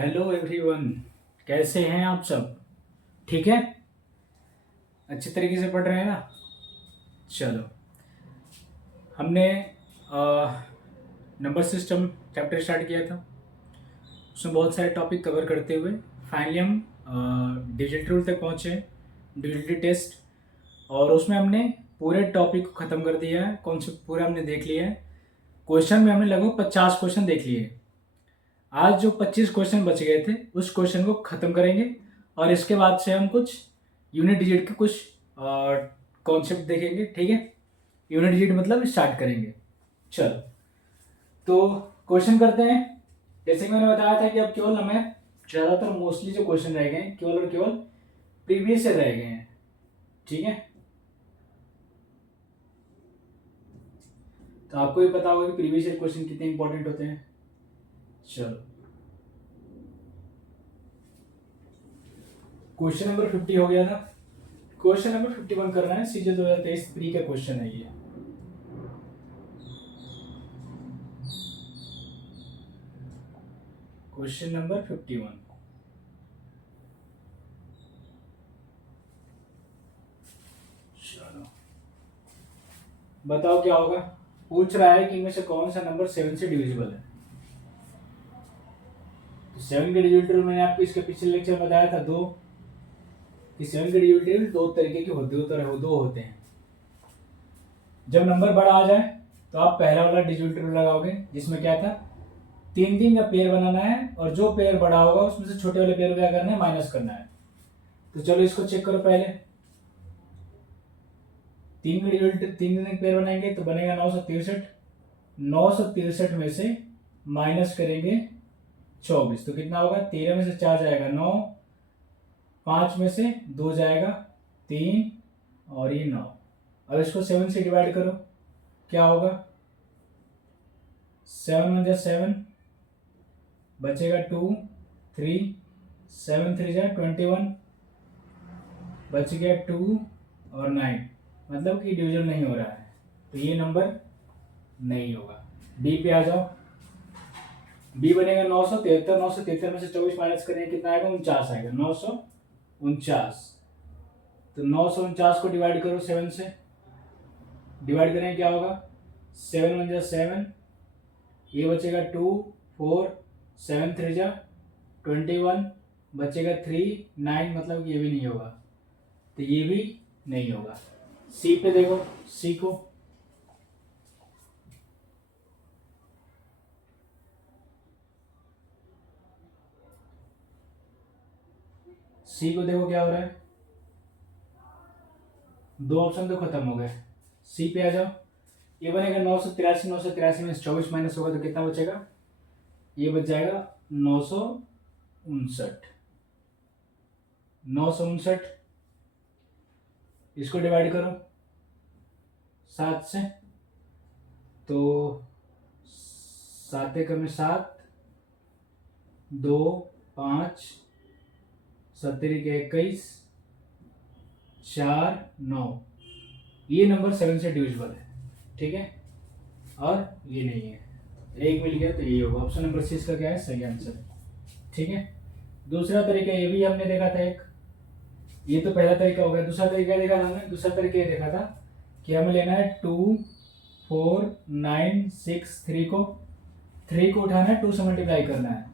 Hello everyone. कैसे हैं आप सब? ठीक है, अच्छे तरीके से पढ़ रहे हैं ना? चलो, हमने नंबर सिस्टम चैप्टर स्टार्ट किया था। उसमें बहुत सारे टॉपिक कवर करते हुए फाइनली हम डिजिटल रूल तक पहुँचे, डिजिटल टेस्ट। और उसमें हमने पूरे टॉपिक को ख़त्म कर दिया है, कॉन्सेप्ट पूरा हमने देख लिया है। क्वेश्चन में हमने लगभग 50 क्वेश्चन देख लिए। आज जो 25 क्वेश्चन बच गए थे उस क्वेश्चन को ख़त्म करेंगे और इसके बाद से हम कुछ यूनिट डिजिट के कुछ कॉन्सेप्ट देखेंगे। ठीक है, यूनिट डिजिट मतलब स्टार्ट करेंगे। चलो, तो क्वेश्चन करते हैं। जैसे कि मैंने बताया था कि अब केवल हमें ज़्यादातर मोस्टली जो क्वेश्चन रह गए हैं केवल और केवल प्रीवियस से रह गए हैं। ठीक है, तो आपको भी पता होगा कि प्रीवियस ईयर क्वेश्चन कितने इंपॉर्टेंट होते हैं। चलो, क्वेश्चन नंबर 50 हो गया था। क्वेश्चन नंबर 51 करना है। सीजे 2023 प्री का क्वेश्चन है ये। Question number 51। चलो, बताओ क्या होगा। पूछ रहा है कि इनमें से कौन सा नंबर 7 से डिविजिबल है। तो 7 के डिजिटल मैंने आपको इसके पिछले लेक्चर में बताया था दो, कि 7 के डिजिटल दो तरीके के होते दो होते हैं। जब नंबर बड़ा आ जाए तो आप पहला वाला डिजिटल लगाओगे, जिसमें क्या था, तीन तीन का पेयर बनाना है और जो पेयर बड़ा होगा उसमें से छोटे वाले पेयर को क्या करना है, माइनस करना है। तो चलो इसको चेक करो। पहले तीन के डिजिटल तीन के पेयर बनाएंगे तो बनेगा 963। 963 में से माइनस करेंगे 24 तो कितना होगा, 13 में से 4 जाएगा 9, 5 में से 2 जाएगा 3 और ये 9। अब इसको 7 से डिवाइड करो, क्या होगा, 7 1 जा 7, बचेगा 2 3, 7 3 जा 21, बच गया 2 और 9, मतलब कि डिवीजन नहीं हो रहा है, तो ये नंबर नहीं होगा। बी पे आ जाओ। बी बनेगा 973। 973 में से 24 माइनस करेंगे कितना आएगा, 49 आएगा। 949। तो 949 को डिवाइड करो 7 से। डिवाइड करेंगे क्या होगा, 7 1 जा 7, ये बचेगा 2 4, 7 3 जा 21, बचेगा 3 9, मतलब ये भी नहीं होगा, तो ये भी नहीं होगा। सी पे देखो, सी को देखो क्या हो रहा है। दो ऑप्शन तो खत्म हो गए। सी पे आ जाओ। ये बनेगा 983। 983 में 24 माइनस होगा तो कितना बचेगा, ये बच जाएगा 959। 959, इसको डिवाइड करो 7 से, तो 7 एकम में 7, 2 5, 70 के 21, 4 9, ये नंबर 7 से डिविजिबल है। ठीक है, और ये नहीं है, एक मिल गया तो ये होगा। ऑप्शन नंबर 6 का क्या है, सही आंसर है। ठीक है, दूसरा तरीका ये भी हमने देखा था एक, ये तो पहला तरीका हो गया। दूसरा तरीका देखा था हमने, दूसरा तरीका ये देखा था कि हमें लेना है 2 4 9 6 3 को, 3 को उठाना है, 2 से मल्टीप्लाई करना है,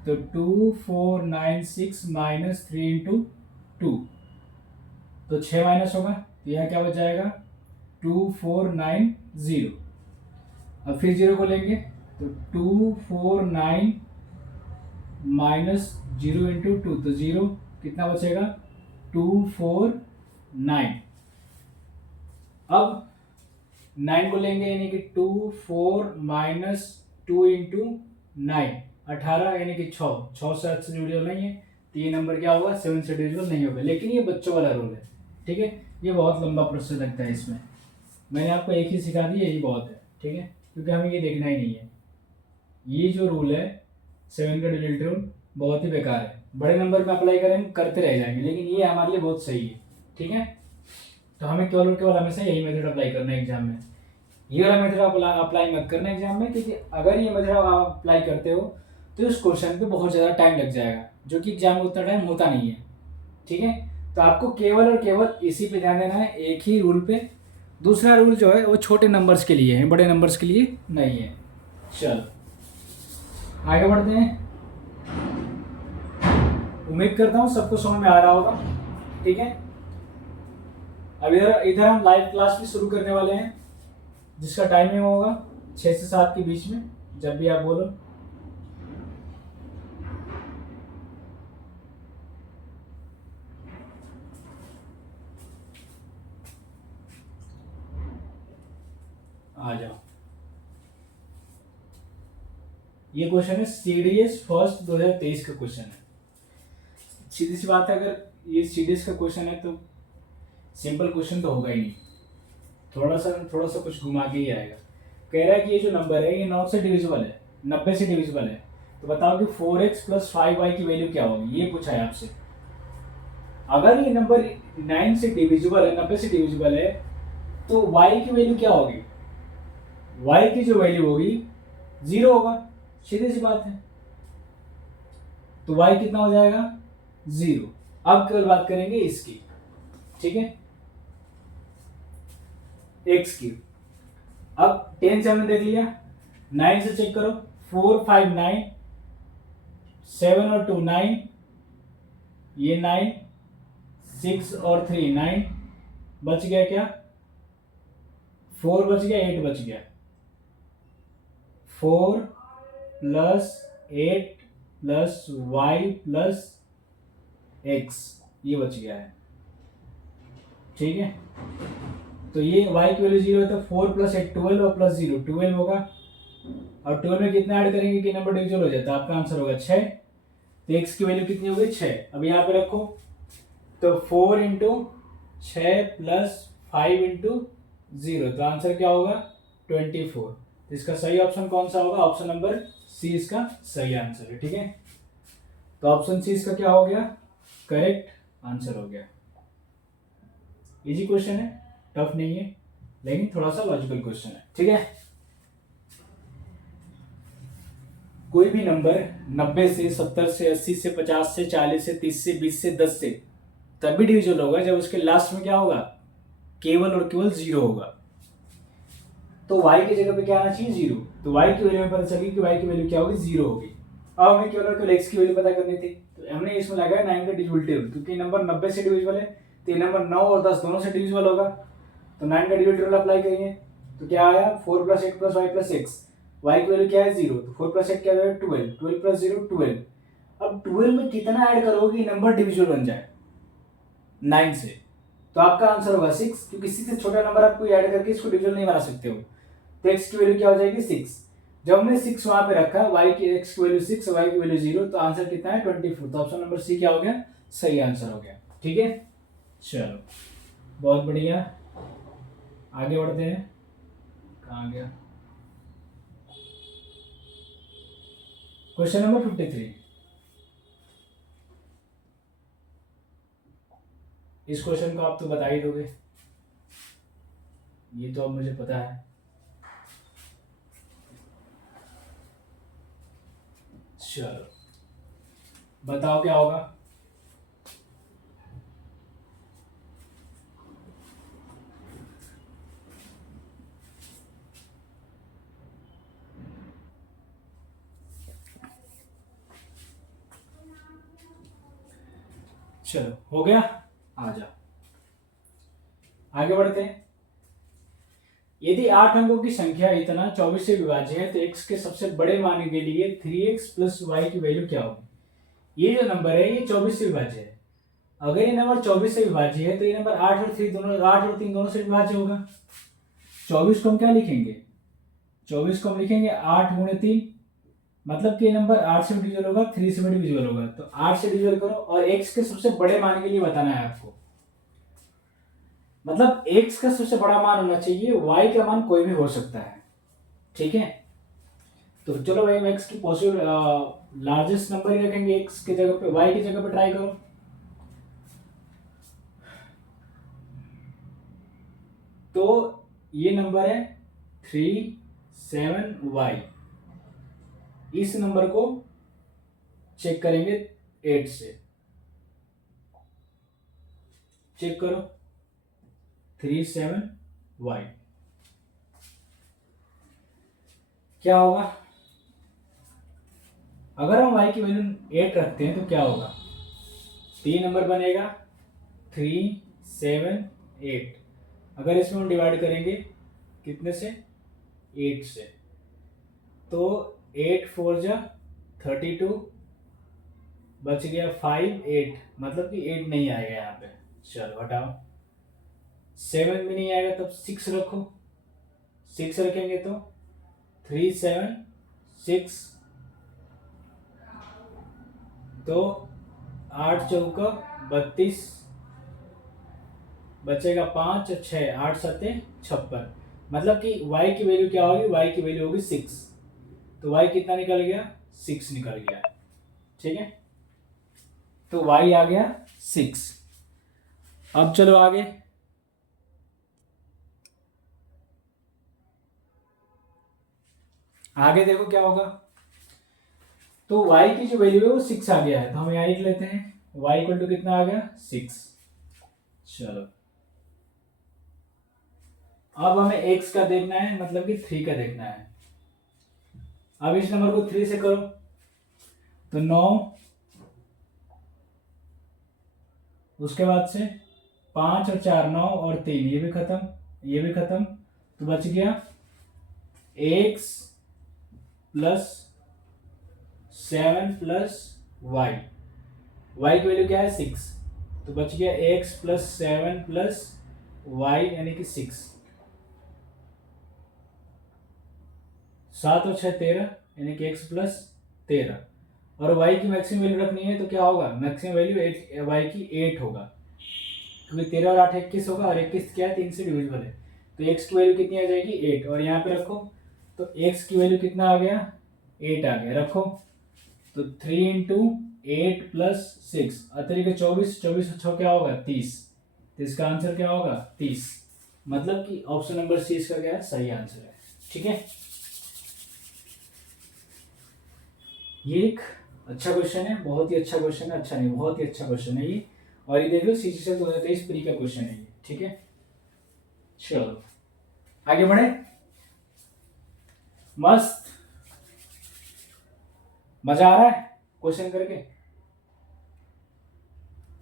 तो 2 4 9 6 माइनस 3 इंटू 2, तो 6 माइनस होगा, तो यहाँ क्या बच जाएगा, 2 4 9 0। अब फिर 0 को लेंगे तो 2 4 9 माइनस 0 इंटू 2, तो 0, कितना बचेगा, 2 4 9। अब 9 को लेंगे, यानी कि 2 4 माइनस 2 इंटू 9, 18, यानी कि 6 से अच्छे डिविजिबल नहीं है, तो ये नंबर क्या होगा, 7 से डिविजिबल नहीं होगा। लेकिन ये बच्चों वाला रूल है। ठीक है, ये बहुत लंबा प्रोसेस लगता है इसमें, मैंने आपको एक ही सिखा दी, यही बहुत है। ठीक है, क्योंकि हमें ये देखना ही नहीं है। ये जो रूल है 7 का डिजिटल रूल बहुत ही बेकार है। बड़े नंबर पे अप्लाई करें करते रह जाएंगे, लेकिन ये हमारे लिए बहुत सही है। ठीक है, तो हमें केवल और केवल हमेशा यही मेथड अप्लाई करना है एग्जाम में। ये वाला मेथड आप अप्लाई मत करना एग्जाम में, क्योंकि अगर ये मेथड आप अप्लाई करते हो तो इस क्वेश्चन पे बहुत ज़्यादा टाइम लग जाएगा, जो कि एग्जाम में उतना टाइम होता नहीं है। ठीक है, तो आपको केवल और केवल इसी पे ध्यान देना है, एक ही रूल पे। दूसरा रूल जो है वो छोटे नंबर्स के लिए है, बड़े नंबर्स के लिए नहीं है। चलो आगे बढ़ते हैं। उम्मीद करता हूँ सबको समझ में आ रहा होगा। ठीक है, अब इधर इधर हम लाइव क्लास भी शुरू करने वाले हैं, जिसका टाइमिंग होगा 6 से 7 के बीच में, जब भी आप बोलो। आ जाओ। ये क्वेश्चन है सीडीएस फर्स्ट 2023 का क्वेश्चन है। सीधी सी बात है, अगर ये सीडीएस का क्वेश्चन है तो सिंपल क्वेश्चन तो होगा ही नहीं, थोड़ा सा कुछ घुमा के ही आएगा। कह रहा है कि ये जो नंबर है ये 9 से डिविजिबल है, 90 से डिविजिबल है, तो बताओ कि 4x प्लस 5y की वैल्यू क्या होगी, ये पूछा है आपसे। अगर ये नंबर 9 से डिविजिबल है, 90 से डिविजिबल है, तो y की वैल्यू क्या होगी? y की जो वैल्यू होगी 0 होगा, सीधी सी बात है। तो y कितना हो जाएगा? 0। अब केवल बात करेंगे इसकी, ठीक है, x की। अब 10 से हमने देख लिया, 9 से चेक करो, 4 5 9, 7 और 2 9, ये 9, 6 और 3 9, बच गया क्या? 4 बच गया, 8 बच गया। 4 plus 8 plus y plus x, ये बच गया है। ठीक है, तो ये y की वैल्यू 0 है, तो 4 प्लस 8 12 और प्लस 0 12 होगा। और 12 में कितना ऐड करेंगे कि नंबर डिविजिबल हो जाता है? आपका आंसर होगा 6। तो x की वैल्यू कितनी हो गई? 6। अब यहाँ पे रखो, तो 4 इंटू 6 प्लस 5 इंटू 0, तो आंसर क्या होगा? 24। तो इसका सही ऑप्शन कौन सा होगा? ऑप्शन नंबर सी इसका सही आंसर है। ठीक है, तो ऑप्शन सी इसका क्या हो गया? करेक्ट आंसर हो गया। इजी क्वेश्चन है, टफ नहीं है, लेकिन थोड़ा सा लॉजिकल क्वेश्चन है। ठीक है, कोई भी नंबर 90 से 70 से 80 से 50 से 40 से 30 से 20 से 10 से तभी डिविजिबल होगा जब उसके लास्ट में क्या होगा? केवल और केवल 0 होगा। तो y की जगह पे क्या आना चाहिए? 0। तो y की वैल्यू में पता चली कि y की वैल्यू क्या होगी? 0 होगी। अब हमें केवल और केवल x की वैल्यू पता करनी थी, तो हमने इसमें लगाया 9 का डिविजिबल टेबल, क्योंकि नंबर 90 से डिविजिबल है, तो ये नंबर 9 और 10 दोनों से डिविजिबल होगा। तो 9 का डिविजिबल टेबल अप्लाई करेंगे, तो क्या आया? 4 plus 8 plus y plus x. Y की वैल्यू क्या है? 0। तो 4 प्लस 8 क्या है? 12। 12 प्लस 0 12। अब 12 में कितना ऐड करोगे कि नंबर डिविजिबल बन जाए 9 से? तो आपका आंसर होगा 6, क्योंकि 6 से छोटा नंबर आप कोई ऐड करके इसको डिविजिबल नहीं बना सकते हो। तो x की वैल्यू क्या हो जाएगी? 6। जब हमने 6 वहां पे रखा, y की x की वैल्यू 6, y की वैल्यू 0, तो आंसर कितना है? 24। तो ऑप्शन नंबर सी क्या हो गया? सही आंसर हो गया। ठीक है, चलो बहुत बढ़िया, आगे बढ़ते हैं। कहाँ गया? Question number 53। इस क्वेश्चन को आप तो बता ही दोगे, ये तो अब मुझे पता है। चलो बताओ क्या होगा? चलो हो गया, आ जा, आगे बढ़ते हैं। यदि 8 अंकों की संख्या इतना 24 से विभाज्य है, तो x के सबसे बड़े मान के लिए 3x प्लस वाई की वैल्यू क्या होगी? ये जो नंबर है ये 24 से विभाज्य है। अगर ये नंबर 24 से विभाज्य है, तो ये नंबर 8 और 3 दोनों से विभाज्य होगा। 24 को हम क्या लिखेंगे? 24 को हम लिखेंगे 8 गुणे 3, मतलब कि ये नंबर 8 से डिविजिबल होगा, 3 से भी डिविजिबल होगा। तो 8 से डिविजिबल करो, और x के सबसे बड़े मान के लिए बताना है आपको, मतलब x का सबसे बड़ा मान होना चाहिए, y का मान कोई भी हो सकता है। ठीक है, तो चलो भाई हम x की पॉसिबल लार्जेस्ट नंबर ही रखेंगे, x की जगह पे, y की जगह पे ट्राई करो। तो ये नंबर है 3 7y। इस नंबर को चेक करेंगे 8 से, चेक करो 37y क्या होगा। अगर हम y की वैल्यू 8 रखते हैं तो क्या होगा, 3 नंबर बनेगा 3 7 8। अगर इसमें हम डिवाइड करेंगे कितने से, 8 से, तो 8 4 जा 32, बच गया 5 8, मतलब कि 8 नहीं आएगा यहाँ पे, चलो हटाओ। 7 भी नहीं आएगा तब 6 रखो, 6 रखेंगे तो 3 7 6, तो 8 चौका 32, बचेगा 5 और 6, 8 7 56, मतलब कि y की वैल्यू क्या होगी, y की वैल्यू होगी 6, तो y कितना निकल गया, 6 निकल गया, ठीक है। तो y आ गया 6। अब चलो आगे, आगे देखो क्या होगा। तो y की जो वैल्यू है वो 6 आ गया है, तो हम यहाँ लिख लेते हैं y इक्वल टू कितना आ गया 6। चलो अब हमें x का देखना है, मतलब कि 3 का देखना है। अब इस नंबर को 3 से करो तो 9, उसके बाद से 5 और 4 9 और 3, ये भी खत्म, ये भी खत्म, तो बच गया x plus 7 plus y, y की वैल्यू क्या है 6, तो बच गया x प्लस 7 प्लस y यानी कि 6, 7 और 6 13, यानी कि x प्लस 13, और y की मैक्सिमम वैल्यू रखनी है तो क्या होगा, मैक्सिमम वैल्यू y की 8 होगा, क्योंकि 13 और 8 21 होगा, और 21 क्या है 3 से डिविजिबल है, तो x की वैल्यू कितनी आ जाएगी 8, और यहाँ पे रखो तो x की वैल्यू कितना आ गया 8 आ गया, रखो तो 3 इंटू 8 प्लस 6 अतिरिक्त 24, 24 और 6 क्या होगा 30, तो इसका आंसर क्या होगा 30, मतलब कि ऑप्शन नंबर सी इसका क्या है सही आंसर है, ठीक है। ये एक अच्छा क्वेश्चन है, बहुत ही अच्छा क्वेश्चन है, अच्छा नहीं बहुत ही अच्छा क्वेश्चन है ये, और ये देख लो सीजीएल 2023 प्री का क्वेश्चन है ये, ठीक है। चलो आगे बढ़े, मस्त, मजा आ रहा है क्वेश्चन करके,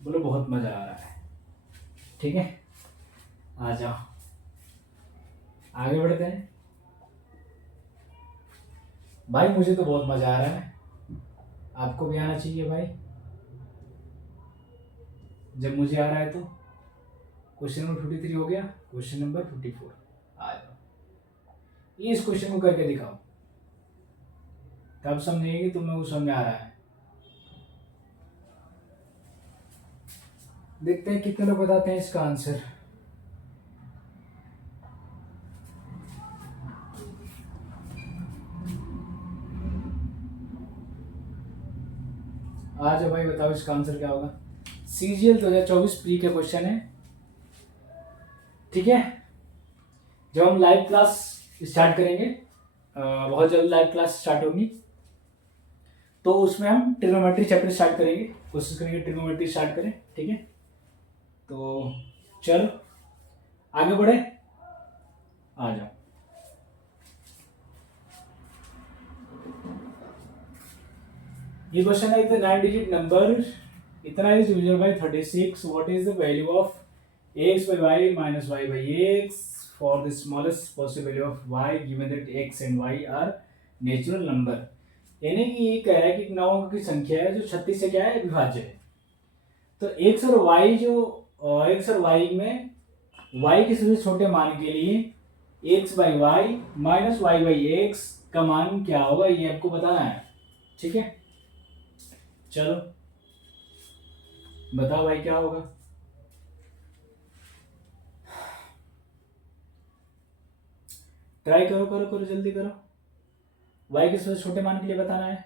बोलो बहुत मजा आ रहा है, ठीक है। आ जाओ आगे बढ़ते हैं। भाई मुझे तो बहुत मजा आ रहा है, आपको भी आना चाहिए भाई, जब मुझे आ रहा है तो। क्वेश्चन नंबर 53 हो गया, क्वेश्चन नंबर 54 आ जाओ, इस क्वेश्चन को करके दिखाओ, तब समझेंगे तुम लोग को समझ में आ रहा है। देखते हैं कितने लोग बताते हैं इसका आंसर। आ जाओ भाई बताओ इसका आंसर क्या होगा। सीजीएल 2024 प्री का क्वेश्चन है, ठीक है। जब हम लाइव क्लास स्टार्ट करेंगे, बहुत जल्द लाइव क्लास स्टार्ट होगी, तो उसमें हम ट्रिग्नोमेट्री चैप्टर स्टार्ट करेंगे, कोशिश करेंगे ट्रिग्नोमेट्री स्टार्ट करें, ठीक है। तो चलो आगे बढ़े, आ जाओ। ये क्वेश्चन है, इतना 9 डिजिट नंबर इतना is divisible bye 36, what is the value of x by y minus y by x for the smallest possible value of y given that x and y are natural number। यानी कि ये कह रहा है कि 9 अंक की संख्या है जो 36 से क्या है विभाज्य है, तो x और y जो x और y में y के सबसे छोटे मान के लिए x by y minus y by x का मान क्या होगा ये आपको बताना है, ठीक है। चलो बताओ भाई क्या होगा, ट्राई करो करो करो जल्दी करो, y के सबसे छोटे मान के लिए बताना है।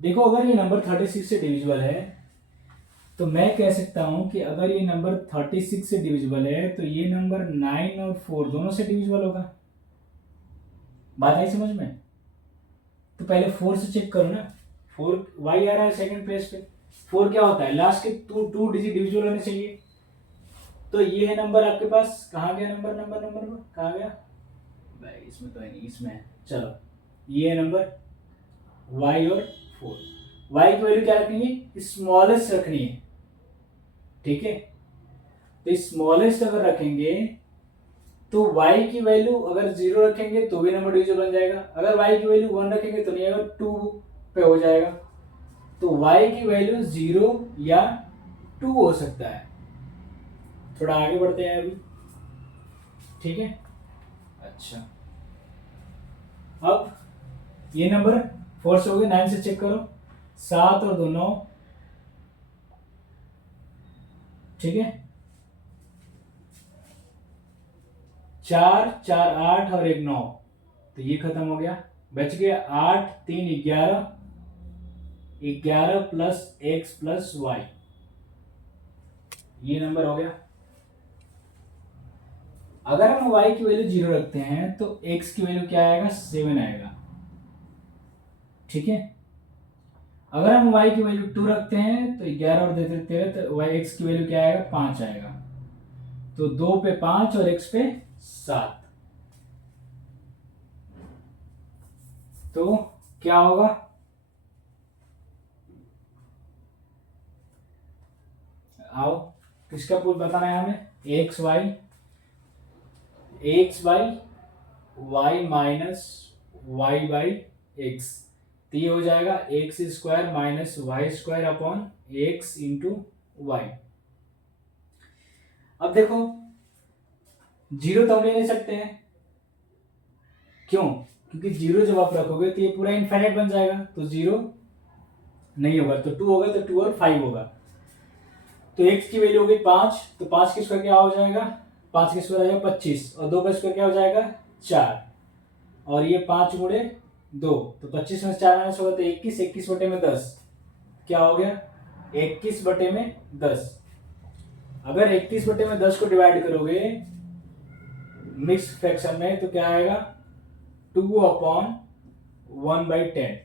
देखो अगर ये नंबर 36 से डिविजिबल है तो मैं कह सकता हूं कि अगर ये नंबर 36 से डिविजिबल है तो ये नंबर 9 और 4 दोनों से डिविजिबल होगा, बात आई समझ में। तो पहले 4 से चेक करो ना, 4 वाई आ रहा है सेकंड प्लेस पे। 4 क्या होता है, लास्ट के टू डिजिट डिविजिबल होने चाहिए। तो ये है नंबर आपके पास, कहाँ गया नंबर, नंबर कहाँ गया भाई, इसमें तो है नहीं, इसमें है। चलो ये है नंबर y और 4। y की वैल्यू क्या रखनी है, स्मॉलेस्ट रखनी है, ठीक है। तो स्मॉलेस्ट अगर रखेंगे तो y की वैल्यू अगर 0 रखेंगे तो भी नंबर डिविजिबल बन जाएगा, अगर y की वैल्यू 1 रखेंगे तो नहीं आएगा, 2 पे हो जाएगा। तो y की वैल्यू 0 या 2 हो सकता है। थोड़ा आगे बढ़ते हैं अभी, ठीक है। अच्छा, अब ये नंबर 4 से हो गए, 9 से चेक करो, 7 और 2 9, ठीक है। 4 4 8 और 1 9, तो ये खत्म हो गया, बच गया 8 3 11, 11 प्लस एक्स प्लस वाई, ये नंबर हो गया। अगर हम y की वैल्यू 0 रखते हैं तो x की वैल्यू क्या आएगा, 7 आएगा, ठीक है। अगर हम y की वैल्यू 2 रखते हैं तो 11 और 13, तो x की वैल्यू क्या आएगा, 5 आएगा। तो 2 पे 5 और x पे 7, तो क्या होगा, आओ किसका पूछ बताना है हमें, x by y minus y by x, तो ये हो जाएगा x square minus y square upon x into y. अब देखो 0 तो हम ले नहीं सकते हैं, क्यों, क्योंकि 0 जब आप रखोगे तो ये पूरा इनफाइनाइट बन जाएगा, तो 0 नहीं होगा, तो 2 होगा, तो 2 और 5 होगा। तो x की वैल्यू हो गई 5, तो 5 की स्क्वायर क्या हो जाएगा, 5 की स्क्वायर आ जाएगा 25, और 2 का स्क्वायर क्या हो जाएगा 4, और ये 5 गुणे 2, तो 25 में 4 माइनस होगा तो 21, 21 बटे में 10, क्या हो गया 21 बटे में 10। अगर 21 बटे में 10 को डिवाइड करोगे मिक्स फ्रैक्शन में तो क्या आएगा 2 अपॉन 1/10,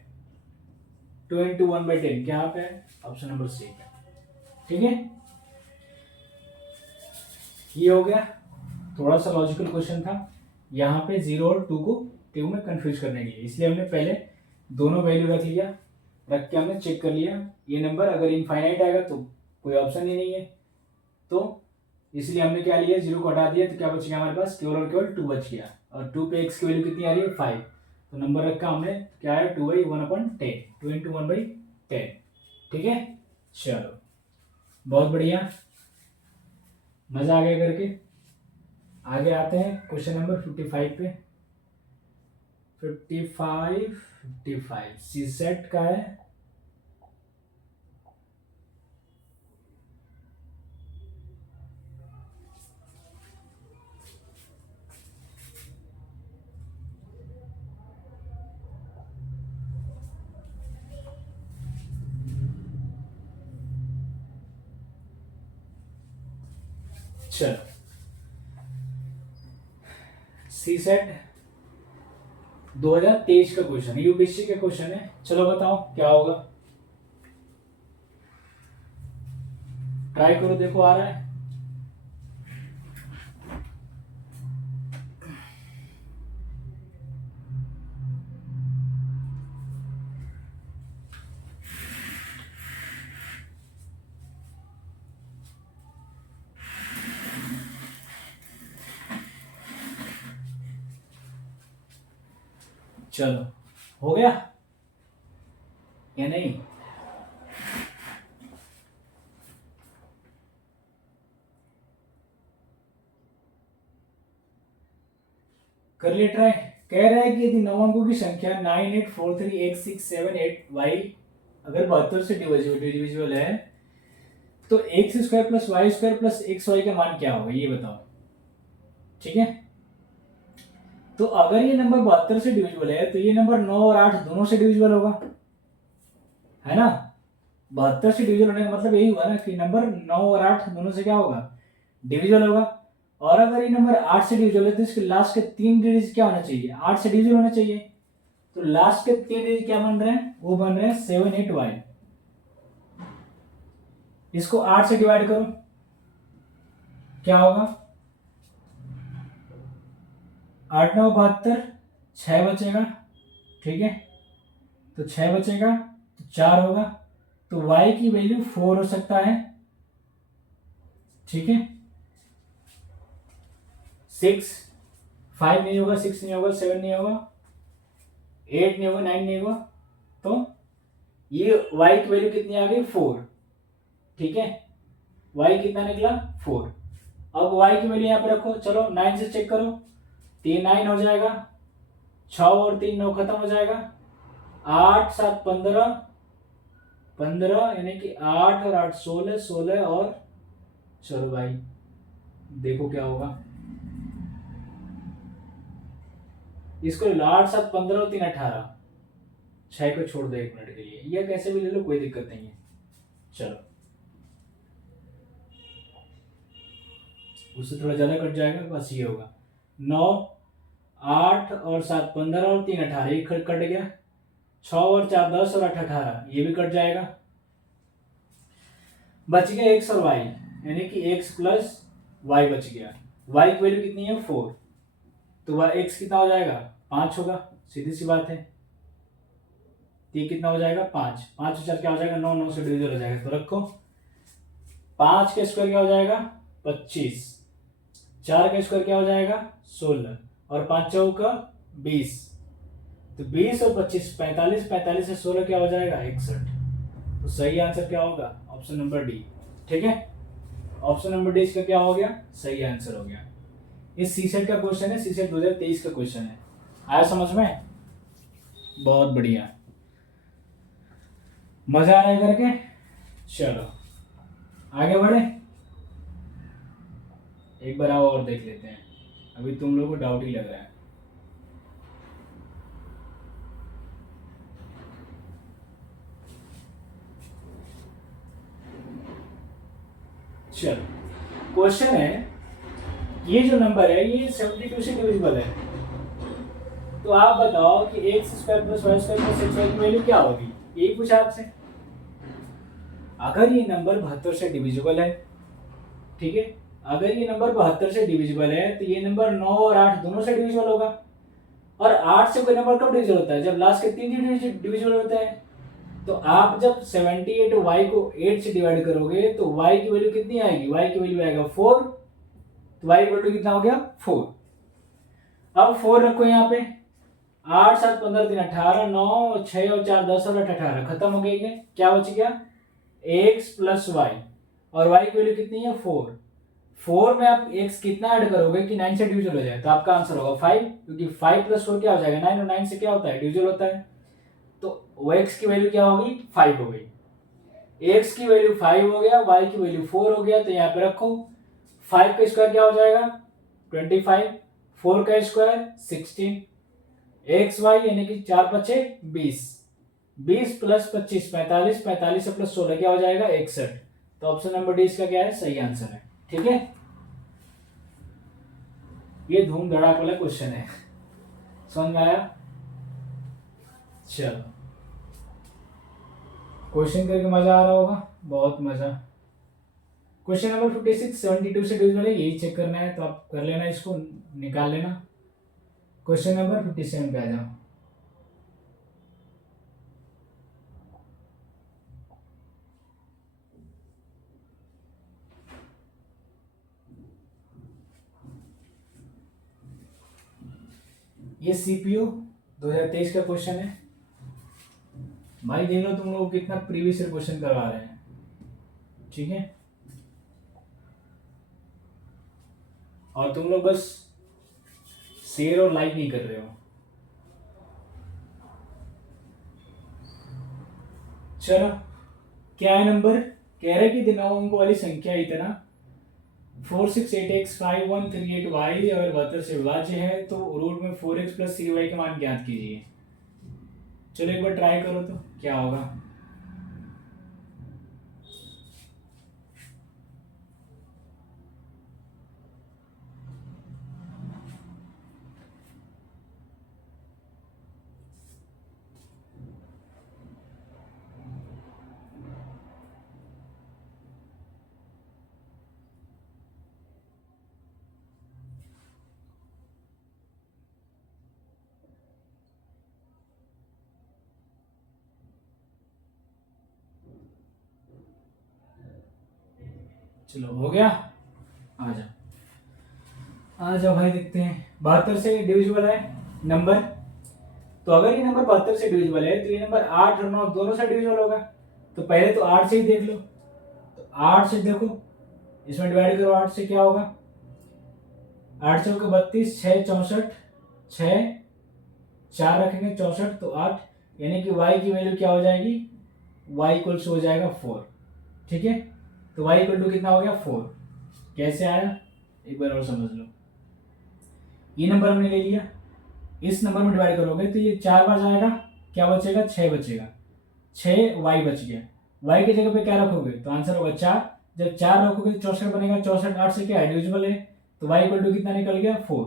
2 इंटू 1/10 क्या पे है, ऑप्शन नंबर सी है, ठीक है। ये हो गया, थोड़ा सा लॉजिकल क्वेश्चन था, यहाँ पे 0 और 2 को टू में कंफ्यूज करने के लिए, इसलिए हमने पहले दोनों वैल्यू रख लिया, रख के हमने चेक कर लिया ये नंबर अगर इनफाइनाइट आएगा तो कोई ऑप्शन ही नहीं है, तो इसलिए हमने क्या लिया 0 को हटा दिया, तो क्या बच गया हमारे पास, केवल और केवल 2 बच गया, और 2 पे x की वैल्यू कितनी आ रही है 5, तो नंबर रखा हमने क्या है 2/1/10, 2 इंटू 1/10, ठीक है। चलो बहुत बढ़िया, मजा आ गया करके। आगे आते हैं क्वेश्चन नंबर 55 पे। 55 सी सेट का है, चलो सी सेट 2023 का क्वेश्चन है, यूपीएससी का क्वेश्चन है, चलो बताओ क्या होगा, ट्राई करो, देखो आ रहा है। चलो हो गया या नहीं, कर लिए ट्राई। कह रहा है कि यदि 9 अंकों की संख्या 98438678y अगर 72 से डिविजिबल है तो x square plus y square plus x y का मान क्या होगा ये बताओ, ठीक है। तो अगर ये नंबर 72 से डिविजिबल है तो ये नंबर 9 और 8 दोनों से डिविजिबल होगा, है ना। 72 से डिविजिबल होने का मतलब यही हुआ ना कि नंबर 9 और 8 दोनों से क्या होगा, डिविजिबल होगा। और अगर ये नंबर 8 से डिविजिबल है तो इसके लास्ट के 3 डिजिट क्या होना चाहिए, 8 से डिविजिबल होना चाहिए। तो लास्ट के 3 डिजिट क्या बन रहे हैं, वो बन रहे हैं 7 8 y। इसको 8 से डिवाइड करो, क्या होगा, 8 9 72, 6 बचेगा, ठीक है, तो 6 बचेगा तो 4 होगा, तो y की वैल्यू 4 हो सकता है, ठीक है। 6 5 नहीं होगा, 6 नहीं होगा, 7 नहीं होगा, 8 नहीं होगा, 9 नहीं होगा, तो ये y की वैल्यू कितनी आ गई, 4, ठीक है। y कितना निकला, 4। अब y की वैल्यू यहाँ पे रखो, चलो 9 से चेक करो, 3 9 हो जाएगा, 6 और 3 9 खत्म हो जाएगा, 8 7 15 15, यानी कि 8 और 8 16 16, और चलो भाई देखो क्या होगा, इसको 8 7 15 और 3 18, 6 को छोड़ दो 1 मिनट के लिए, यह कैसे भी ले लो कोई दिक्कत नहीं है। चलो उससे थोड़ा ज्यादा कट जाएगा, बस ये होगा 9 8 और 7 15 और 3 18, एक कट गया, 6 और 4 10 और 8 18, ये भी कट जाएगा, बच गया x और y, यानी कि x प्लस y बच गया। y की वैल्यू कितनी है, 4, तो वह x कितना हो जाएगा, 5 होगा, सीधी सी बात है। ये कितना हो जाएगा, 5 5 और 4 क्या हो जाएगा, 9 9 से डिविजल हो जाएगा, तो रखो 5 का स्क्वायर क्या हो जाएगा, 25, 4 का स्क्वायर क्या हो जाएगा, 16, और 5 चौका 20, तो 20 और 25 45, 45 से 16 क्या हो जाएगा, 61। तो सही आंसर क्या होगा, ऑप्शन नंबर डी, ठीक है। ऑप्शन नंबर डी इसका क्या हो गया, सही आंसर हो गया। इस सीसेट का क्वेश्चन है, सीसेट 2023 का क्वेश्चन है, आया समझ में, बहुत बढ़िया, मजा आ रहा है करके। चलो आगे बढ़े, एक बार आओ और देख लेते हैं, अभी तुम लोगों को डाउट ही लग रहा है। चलो क्वेश्चन है, ये जो नंबर है ये 72 से डिविजिबल है, तो आप बताओ कि x square plus y square plus x y की वैल्यू क्या होगी, यही पूछा आपसे। अगर ये नंबर 72 से डिविजिबल है, ठीक है, अगर ये नंबर 72 से डिविजिबल है तो ये नंबर 9 और 8 दोनों से डिविजिबल होगा, और 8 से कोई नंबर कब डिविजिबल होता है, जब लास्ट के 3 डिविजिबल होता है। तो आप जब 78 y को 8 से डिवाइड करोगे तो y की वैल्यू कितनी आएगी, y की वैल्यू आएगा 4, तो y की वैल्यू कितना हो गया, 4। अब 4 रखो यहाँ पे, 8 7 15 3 18, 9 6 और 4 10 और 8 18, खत्म हो गया, ये क्या बच गया, x प्लस वाई, और y की वैल्यू कितनी है, 4। 4 में आप x कितना ऐड करोगे कि 9 से डिविजन हो जाए, तो आपका आंसर होगा 5, क्योंकि 5 प्लस 4 क्या हो जाएगा, 9, और 9 से क्या होता है, डिविजन होता है, तो वो x की वैल्यू क्या होगी, 5 हो गई। x की वैल्यू 5 हो गया, y की वैल्यू 4 हो गया, तो यहाँ पे रखो, 5 का स्क्वायर क्या हो जाएगा, 25, 4 का स्क्वायर 16, एक्स वाई यानी कि 4 पचे 20, 20 प्लस 25 45, 45 से प्लस 16 क्या हो जाएगा, 61। तो ऑप्शन नंबर डी इसका क्या है, सही आंसर है, ठीक है। ये धूम धड़ाक वाला क्वेश्चन है, समझ में आया। चलो क्वेश्चन करके मजा आ रहा होगा, बहुत मजा। क्वेश्चन नंबर 56 72 से डिविजिबल है, यही चेक करना है, तो आप कर लेना, इसको निकाल लेना। क्वेश्चन नंबर 57 पे आ जाओ। ये सीपीयू 2023 का क्वेश्चन है, भाई देख लो तुम लोग कितना प्रीवियस ईयर क्वेश्चन करवा रहे हैं, ठीक है, और तुम लोग बस शेयर और लाइक नहीं कर रहे हो। चलो क्या है नंबर, कह रहे कि दिनाओं अंकों वाली संख्या इतना 468x5138y अगर 72 से विभाज्य है तो रूट में 4x प्लस 3y के मान ज्ञात कीजिए। चलो एक बार ट्राई करो तो क्या होगा। चलो हो गया। आ जाओ आ जाओ भाई, देखते हैं 72 से डिविजिबल है नंबर। तो अगर ये नंबर 72 से डिविजिबल है तो ये नंबर 8 और 9 दोनों से डिविजिबल होगा। तो पहले तो 8 से ही देख लो। तो 8 से देखो, इसमें डिवाइड करो 8 से, क्या होगा 8 से होगा 32, 6 64, 6 4 रखेंगे 64, तो 8, यानी कि y की वैल्यू क्या हो जाएगी, y इक्वल्स हो जाएगा 4। ठीक है, तो y इक्वल टू कितना हो गया 4। कैसे आया एक बार और समझ लो। ये नंबर हमने ले लिया, इस नंबर में डिवाइड करोगे तो ये 4 बार जाएगा, क्या बचेगा 6 बचेगा, 6 y बच गया। y की जगह पे क्या रखोगे तो आंसर होगा 4। जब 4 रखोगे तो 64 बनेगा, 64 8 से क्या है डिविजिबल है, तो y इक्वल टू कितना निकल गया 4।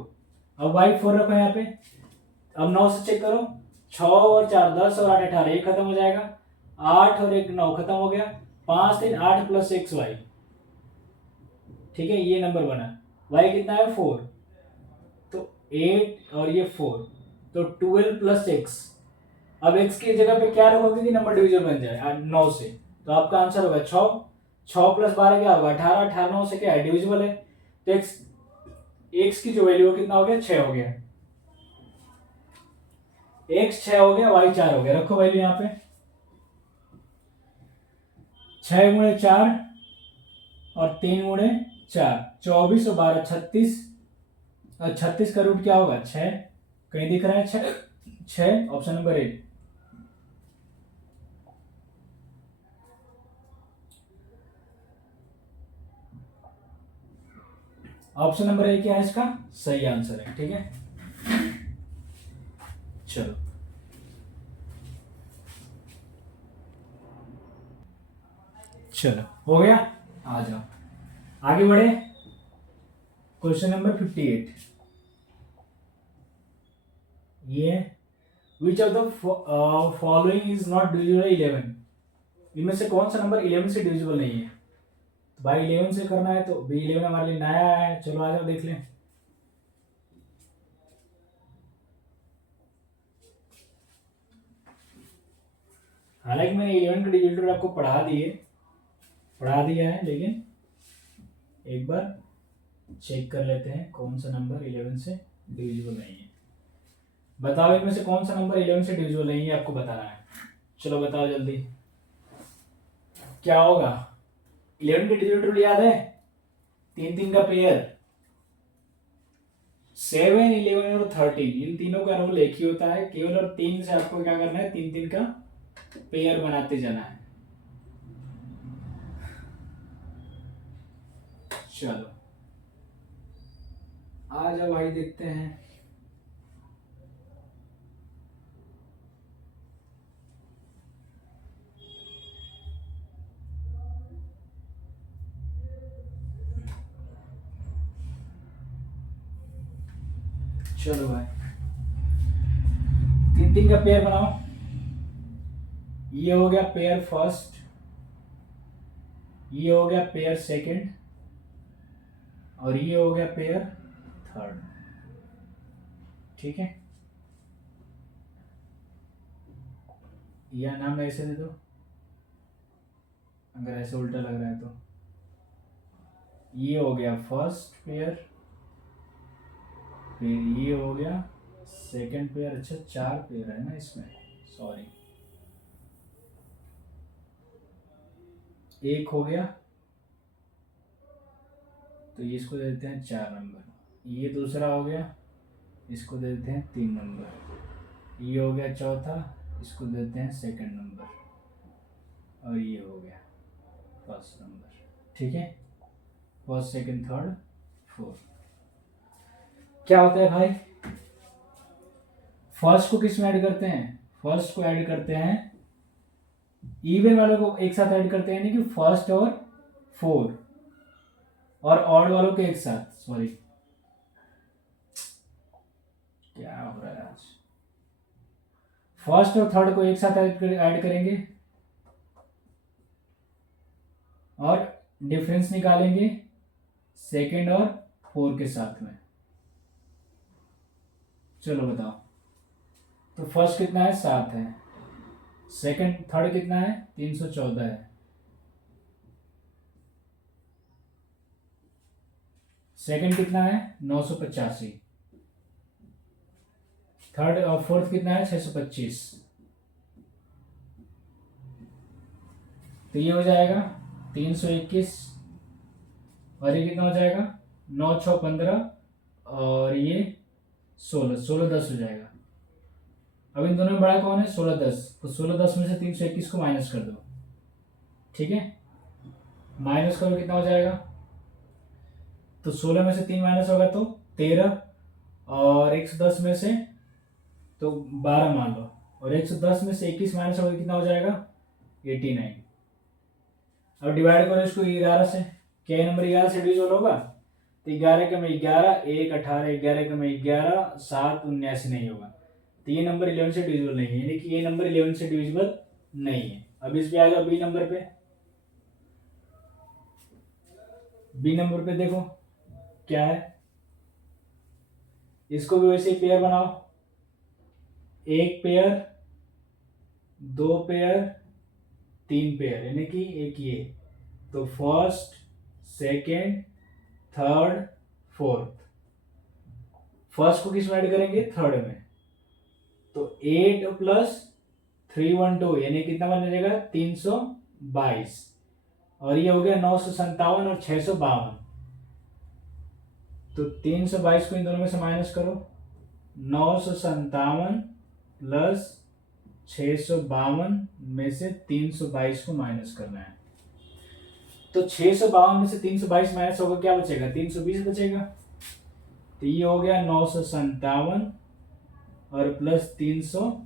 अब y 4 रखो यहाँ पे। अब 9 से चेक करो, 6 और 4 10 और 8 18, ये खत्म हो जाएगा, 8 और 1 9 खत्म हो गया, 5 3 8 प्लस 6 y। ठीक है, ये नंबर बना। y कितना है 4, तो 8 और ये 4, तो 12 प्लस 6। अब x की जगह पे क्या रखोगे कि नंबर डिवीजन बन जाए 9 से, तो आपका आंसर होगा 6। 6 प्लस 12 क्या होगा 18, 18 9 से क्या है डिविजिबल है, तो x की जो वैल्यू कितना हो गया 6 हो गया। x 6 हो गया, y 4 हो गया। रखो वैल्यू यहाँ पे, 6 गुणे 4 और 3 गुणे 4, 24 और 12 36, और 36 का रूट क्या होगा 6, कहीं दिख रहा है 6, 6 option number 8। Option number A क्या है इसका सही आंसर है। ठीक है, चलो चलो हो गया। आ जाओ आगे बढ़े, क्वेश्चन नंबर 58। ये which of the following is not divisible 11, इनमें से कौन सा नंबर 11 से डिविजिबल नहीं है। तो भाई 11 से करना है, तो भी 11 हमारे लिए नया आया है, चलो आ जाओ देख लें। हालांकि मैंने 11 का डिजिटल आपको पढ़ा दिया है, लेकिन एक बार चेक कर लेते हैं कौन सा नंबर 11 से डिविजिबल नहीं है। बताओ इनमें से कौन सा नंबर 11 से डिविजिबल नहीं है, आपको बताना है। चलो बताओ जल्दी, क्या होगा। 11 के डिजिट रूल याद है, 3 3 का पेयर, 7 11 और 13, इन तीनों का रूल एक ही होता है, केवल और 3 से आपको क्या करना है 3 3 का पेयर बनाते जाना है। चलो आ जाओ भाई देखते हैं। चलो भाई 3 3 का पेयर बनाओ। ये हो गया पेयर फर्स्ट, ये हो गया पेयर सेकंड, और ये हो गया पेयर थर्ड। ठीक है, या नाम ऐसे दे दो अगर ऐसे उल्टा लग रहा है तो। ये हो गया फर्स्ट पेयर, फिर ये हो गया सेकंड पेयर। अच्छा 4 पेयर है ना इसमें, सॉरी, एक हो गया, तो ये इसको दे देते हैं 4 नंबर। ये दूसरा हो गया, इसको दे देते हैं 3 नंबर। ये हो गया चौथा, इसको देते हैं सेकंड नंबर, और ये हो गया फर्स्ट नंबर। ठीक है, फर्स्ट सेकंड थर्ड फोर्थ। क्या होता है भाई, फर्स्ट को किस में ऐड करते हैं, फर्स्ट को ऐड करते हैं, इवन वालों को एक साथ ऐड करते हैं, यानी कि फर्स्ट और 4, और ऑड वालों के एक साथ, सॉरी क्या हो रहा है आज, फर्स्ट और थर्ड को एक साथ ऐड करेंगे और डिफरेंस निकालेंगे सेकंड और 4 के साथ में। चलो बताओ, तो फर्स्ट कितना है 7 है, सेकंड थर्ड कितना है 314 है, सेकंड कितना है 985, थर्ड और फोर्थ कितना है 625, तो ये हो जाएगा 321, और ये कितना हो जाएगा 9 6 15, और ये 16 10 हो जाएगा। अब इन दोनों में बड़ा कौन है 16 10, तो 16 10 में से 321 को माइनस कर दो, ठीक है। माइनस करो कितना हो जाएगा, तो 16 में से 3 माइनस होगा तो 13, और 110 में से तो 12 मान लो, और 110 में से 21 माइनस होगा कितना हो जाएगा 89। अब डिवाइड करो इसको 11 से, क्या नंबर 11 से डिविजिबल होगा, तो 11 का में 11, 1 18, 11 का में 11, 7 79 नहीं होगा, तो ये नंबर 11 से डिविजिबल नहीं है, यानी कि ये नंबर 11 से डिविजिबल नहीं है। अब इस पे आ जाओ बी नंबर पे, बी नंबर पे देखो क्या है, इसको भी वैसे ही पेयर बनाओ, एक पेयर, दो पेयर, तीन पेयर, यानी कि एक ये, तो first second third fourth, first को किस में ऐड करेंगे थर्ड में, तो 8 प्लस 312 यानी कितना बन जाएगा 322, और ये हो गया 957 और 652, तो 322 को इन दोनों में से माइनस करो, 957 प्लस 652 में से 322 को माइनस करना है, तो 652 में से 322 माइनस होगा क्या बचेगा 320 बचेगा, तो ये हो गया 957 और प्लस 330,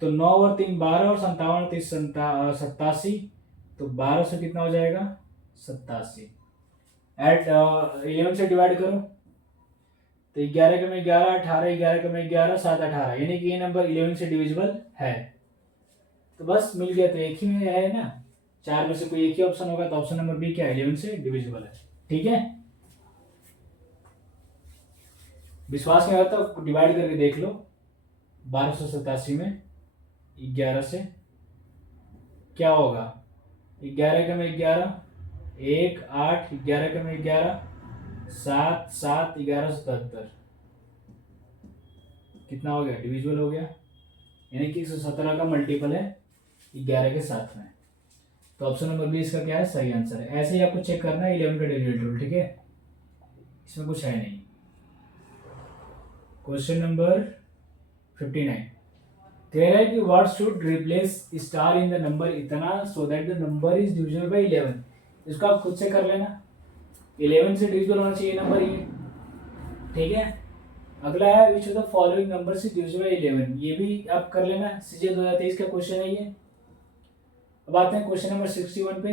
तो 9 और 3 12 और 57 और 30 87, तो 12 से कितना हो जाएगा 87, एट 11 से डिवाइड करो, तो 11 का में 11 18, 11 का में 11 7 18, यानी कि ये नंबर 11 से डिविजिबल है, तो बस मिल गया, तो एक ही में है ना, चार में से कोई एक ही ऑप्शन होगा, तो ऑप्शन नंबर बी क्या है 11 से डिविजिबल है, ठीक है। विश्वास नहीं होता तो डिवाइड करके देख लो, 1287 में 11 से क्या होगा, 11 का में 11, 1 8, 11 का में 11, 7 7 1177, कितना हो गया डिविजिबल हो गया, यानी कि 117 का मल्टीपल है 11 के साथ में, तो ऑप्शन नंबर बी इसका क्या है सही आंसर है। ऐसे ही आपको चेक करना है 11 का डेरिवेटिव रूल, ठीक है, इसमें कुछ है नहीं। क्वेश्चन नंबर 59 कह रहा है कि what should replace star in the number इतना so that the number is divisible by 11, इसको आप खुद से कर लेना, 11 से डिविजिबल होना चाहिए नंबर ये, ठीक है। अगला है which of the following number से डिविजिबल बाय 11, ये भी आप कर लेना, सीजे 2023 का क्वेश्चन है ये। अब आते हैं क्वेश्चन नंबर 61 पे,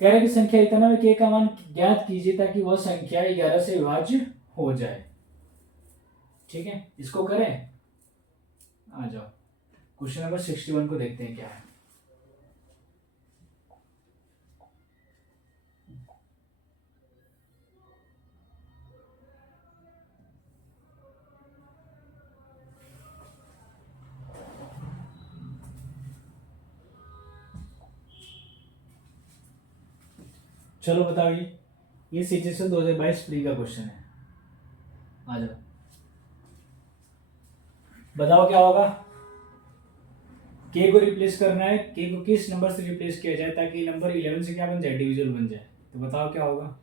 कह रहे कि संख्या इतना में के का मान ज्ञात कीजिए ताकि वह संख्या 11 से विभाज्य हो जाए, ठीक है, इसको करें, आ जाओ क्वेश्चन नंबर 61 को देखते हैं क्या है। चलो बताओ, ये सीजीएस 2022 प्री का क्वेश्चन है, आ जाओ बताओ क्या होगा, के को रिप्लेस करना है, के को किस नंबर से रिप्लेस किया जाए ताकि नंबर 11 से क्या बन जाए डिविजिबल बन जाए, तो बताओ क्या होगा।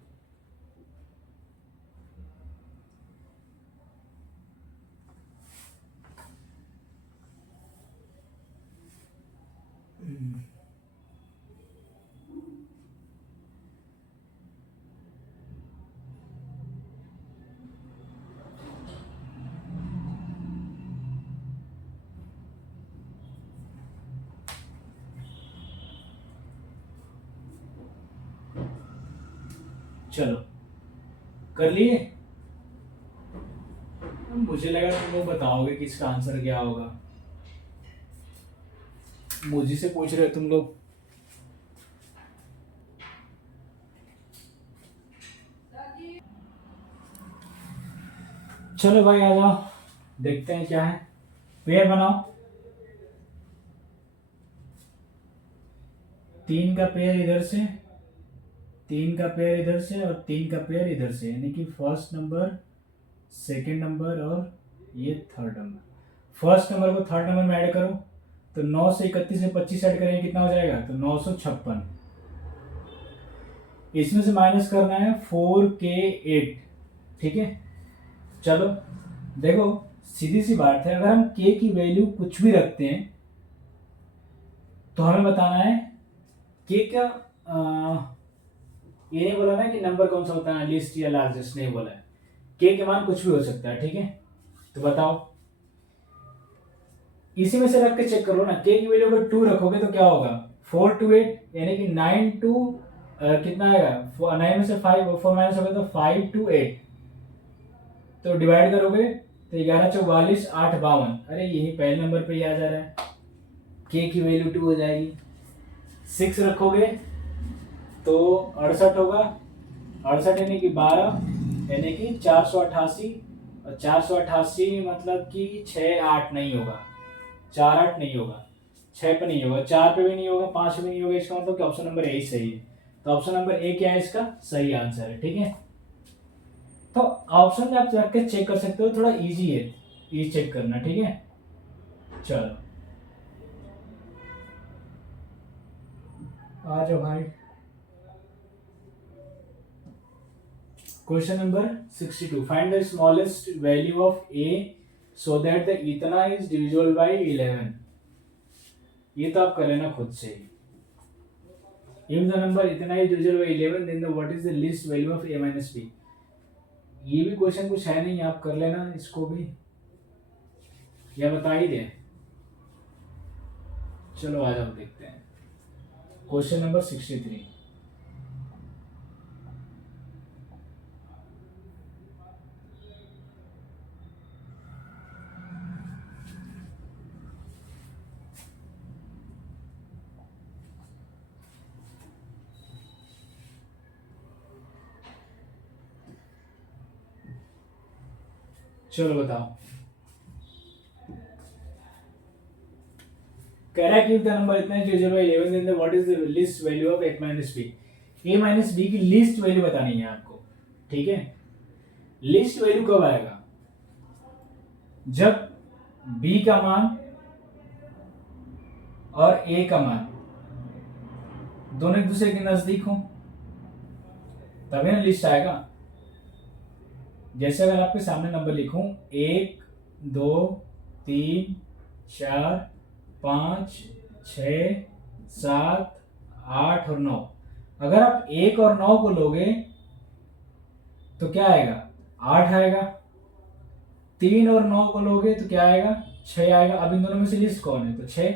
चलो कर लिए, मुझे लगा तुम लोग बताओगे कि इसका आंसर क्या होगा, मुझे से पूछ रहे हो तुम लोग। चलो भाई आ जाओ देखते हैं क्या है, पेयर बनाओ, 3 का पेयर इधर से, 3 का पेयर इधर से और 3 का पेयर इधर से, यानी कि फर्स्ट नंबर, सेकंड नंबर और ये थर्ड नंबर। फर्स्ट नंबर को थर्ड नंबर में ऐड करो तो 9 से 31 में 25 ऐड करेंगे कितना हो जाएगा, तो 956। इसमें से माइनस करना है 4k8, ठीक है। चलो देखो, सीधी सी बात है, अगर हम k की वैल्यू कुछ भी रखते हैं तो हमें बताना है k का ये नहीं बोला ना कि नंबर कौन सा होता है, लिस्ट या लार्जेस्ट, नहीं बोला है। k के मान कुछ भी हो सकता है, ठीक है। तो बताओ, इसी में से रख के चेक करो ना, k की वैल्यू अगर 2 रखोगे तो क्या होगा, 4 to 8 यानी कि 9 to कितना आएगा, 9 में से 5 4 माइनस होगा तो 5 to 8, तो डिवाइड करोगे तो 11 44 8 52, अरे यही पहले नंबर पे ही आ जा रहा है, k की वैल्यू 2 हो जाएगी। 6 रखोगे तो 68 होगा, 68 यानी कि 12 यानी कि 488, और 488 मतलब कि 6 8 नहीं होगा, 4 8 नहीं होगा, 6 पे नहीं होगा, 4 पे भी नहीं होगा, 5 पे भी नहीं होगा, इसका मतलब कि ऑप्शन नंबर ए ही सही है। तो ऑप्शन नंबर ए क्या है, इसका सही आंसर है, ठीक है। तो ऑप्शन में आप रख के चेक कर सकते हो, थोड़ा इजी है ये चेक करना, ठीक है। चलो आ जाओ भाई, question number 62, find the smallest value of a so that the इतना is divisible by 11। ये तो आप कर लेना खुद से ही। If the number इतना is divisible by 11 then the what is the least value of a minus b। ये भी क्वेश्चन कुछ है नहीं, आप कर लेना इसको भी, या बता ही दे। चलो आज हम देखते हैं क्वेश्चन नंबर 63। चलो बताओ, कह रहा है कि नंबर इतना है 0 11 then what is the least value of a minus b। a minus b की लिस्ट वैल्यू बतानी है आपको, ठीक है। लिस्ट वैल्यू कब आएगा, जब b का मान और a का मान दोनों एक दूसरे के नजदीक हो, तभी ना लिस्ट आएगा। जैसे अगर आपके सामने नंबर लिखूं 1 2 3 4 5 6 7 8 और 9, अगर आप 1 और 9 को लोगे तो क्या आएगा, 8 आएगा। 3 और 9 को लोगे तो क्या आएगा, 6 आएगा। अब इन दोनों में से लिस्ट कौन है, तो 6।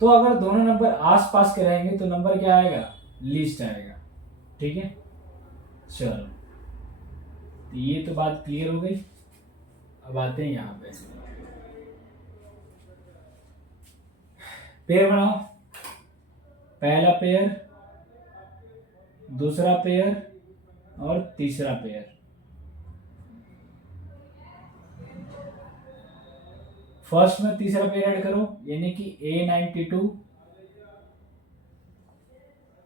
तो अगर दोनों नंबर आस पास के रहेंगे तो नंबर क्या आएगा, लिस्ट आएगा, ठीक है। चलो ये तो बात क्लियर हो गई। अब आते हैं यहाँ पे, पेयर बनाओ, पहला पेयर, दूसरा पेयर और तीसरा पेयर। फर्स्ट में तीसरा पेयर ऐड करो, यानी कि A92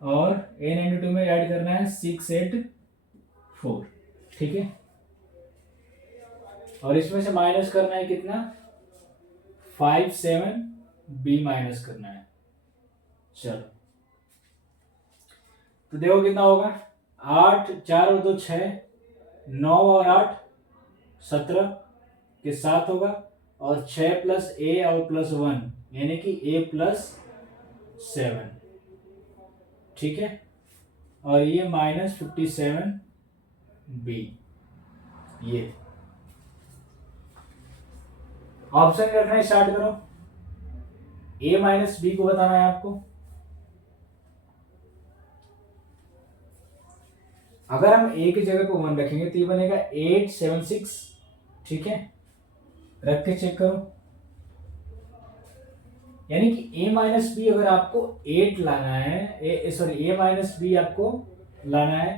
और A92 में ऐड करना है 684, ठीक है। और इसमें से माइनस करना है कितना, 57 B माइनस करना है। चलो तो देखो कितना होगा, 8 4 और 2 6, 9 और 8 17 के साथ होगा, और 6 प्लस a और प्लस 1 यानी कि a प्लस 7, ठीक है। और ये माइनस 57 b। ये ऑप्शन रखना स्टार्ट करो, a माइनस बी को बताना है आपको। अगर हम a की जगह पे 1 रखेंगे तो ये बनेगा 876, ठीक है। रख के चेक करो, यानी कि a माइनस बी अगर आपको 8 लाना है, सॉरी a माइनस बी आपको लाना है,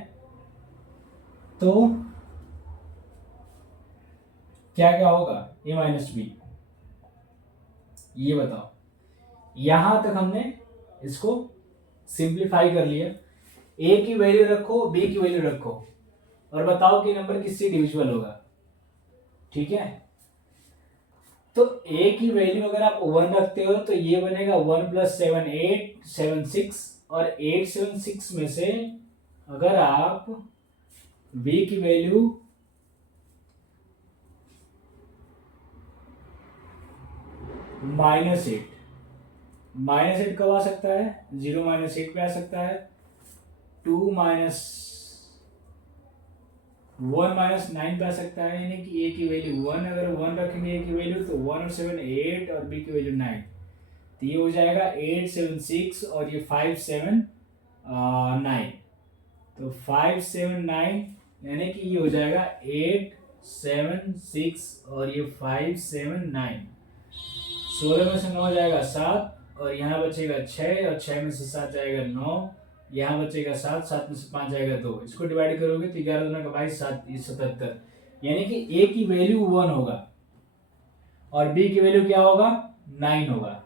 तो क्या क्या होगा a माइनस बी, ये बताओ। यहां तक हमने इसको सिंप्लीफाई कर लिया, ए की वैल्यू रखो, बी की वैल्यू रखो, और बताओ कि नंबर किससे डिविजिबल होगा। ठीक है, तो ए की वैल्यू अगर आप 1 रखते हो तो ये बनेगा 1 + 7 8 7 6, और 8 7 6 में से अगर आप बी की वैल्यू -8, -8 कब आ सकता है, 0 - 8 पे आ सकता है, 2 - 1 - 9 पे आ सकता है, यानी कि ए की वैल्यू 1, अगर 1 रखेंगे ए की वैल्यू तो 1 और 7 8 और बी की वैल्यू 9, तो ये हो जाएगा 8 7 6 और ये 5 7 9, तो 5 7 9, यानी कि ये हो जाएगा 8 7 6 और ये 5 7 9, 16 में से 9 जाएगा 7, और यहाँ बचेगा 6, और 6 में से 7 जाएगा 9, यहाँ बचेगा 7, 7 में से 5 जाएगा 2, इसको डिवाइड करोगे तो 11 दूना का 22 7 77, यानी कि ए की वैल्यू 1 होगा और बी की वैल्यू क्या होगा, 9 होगा।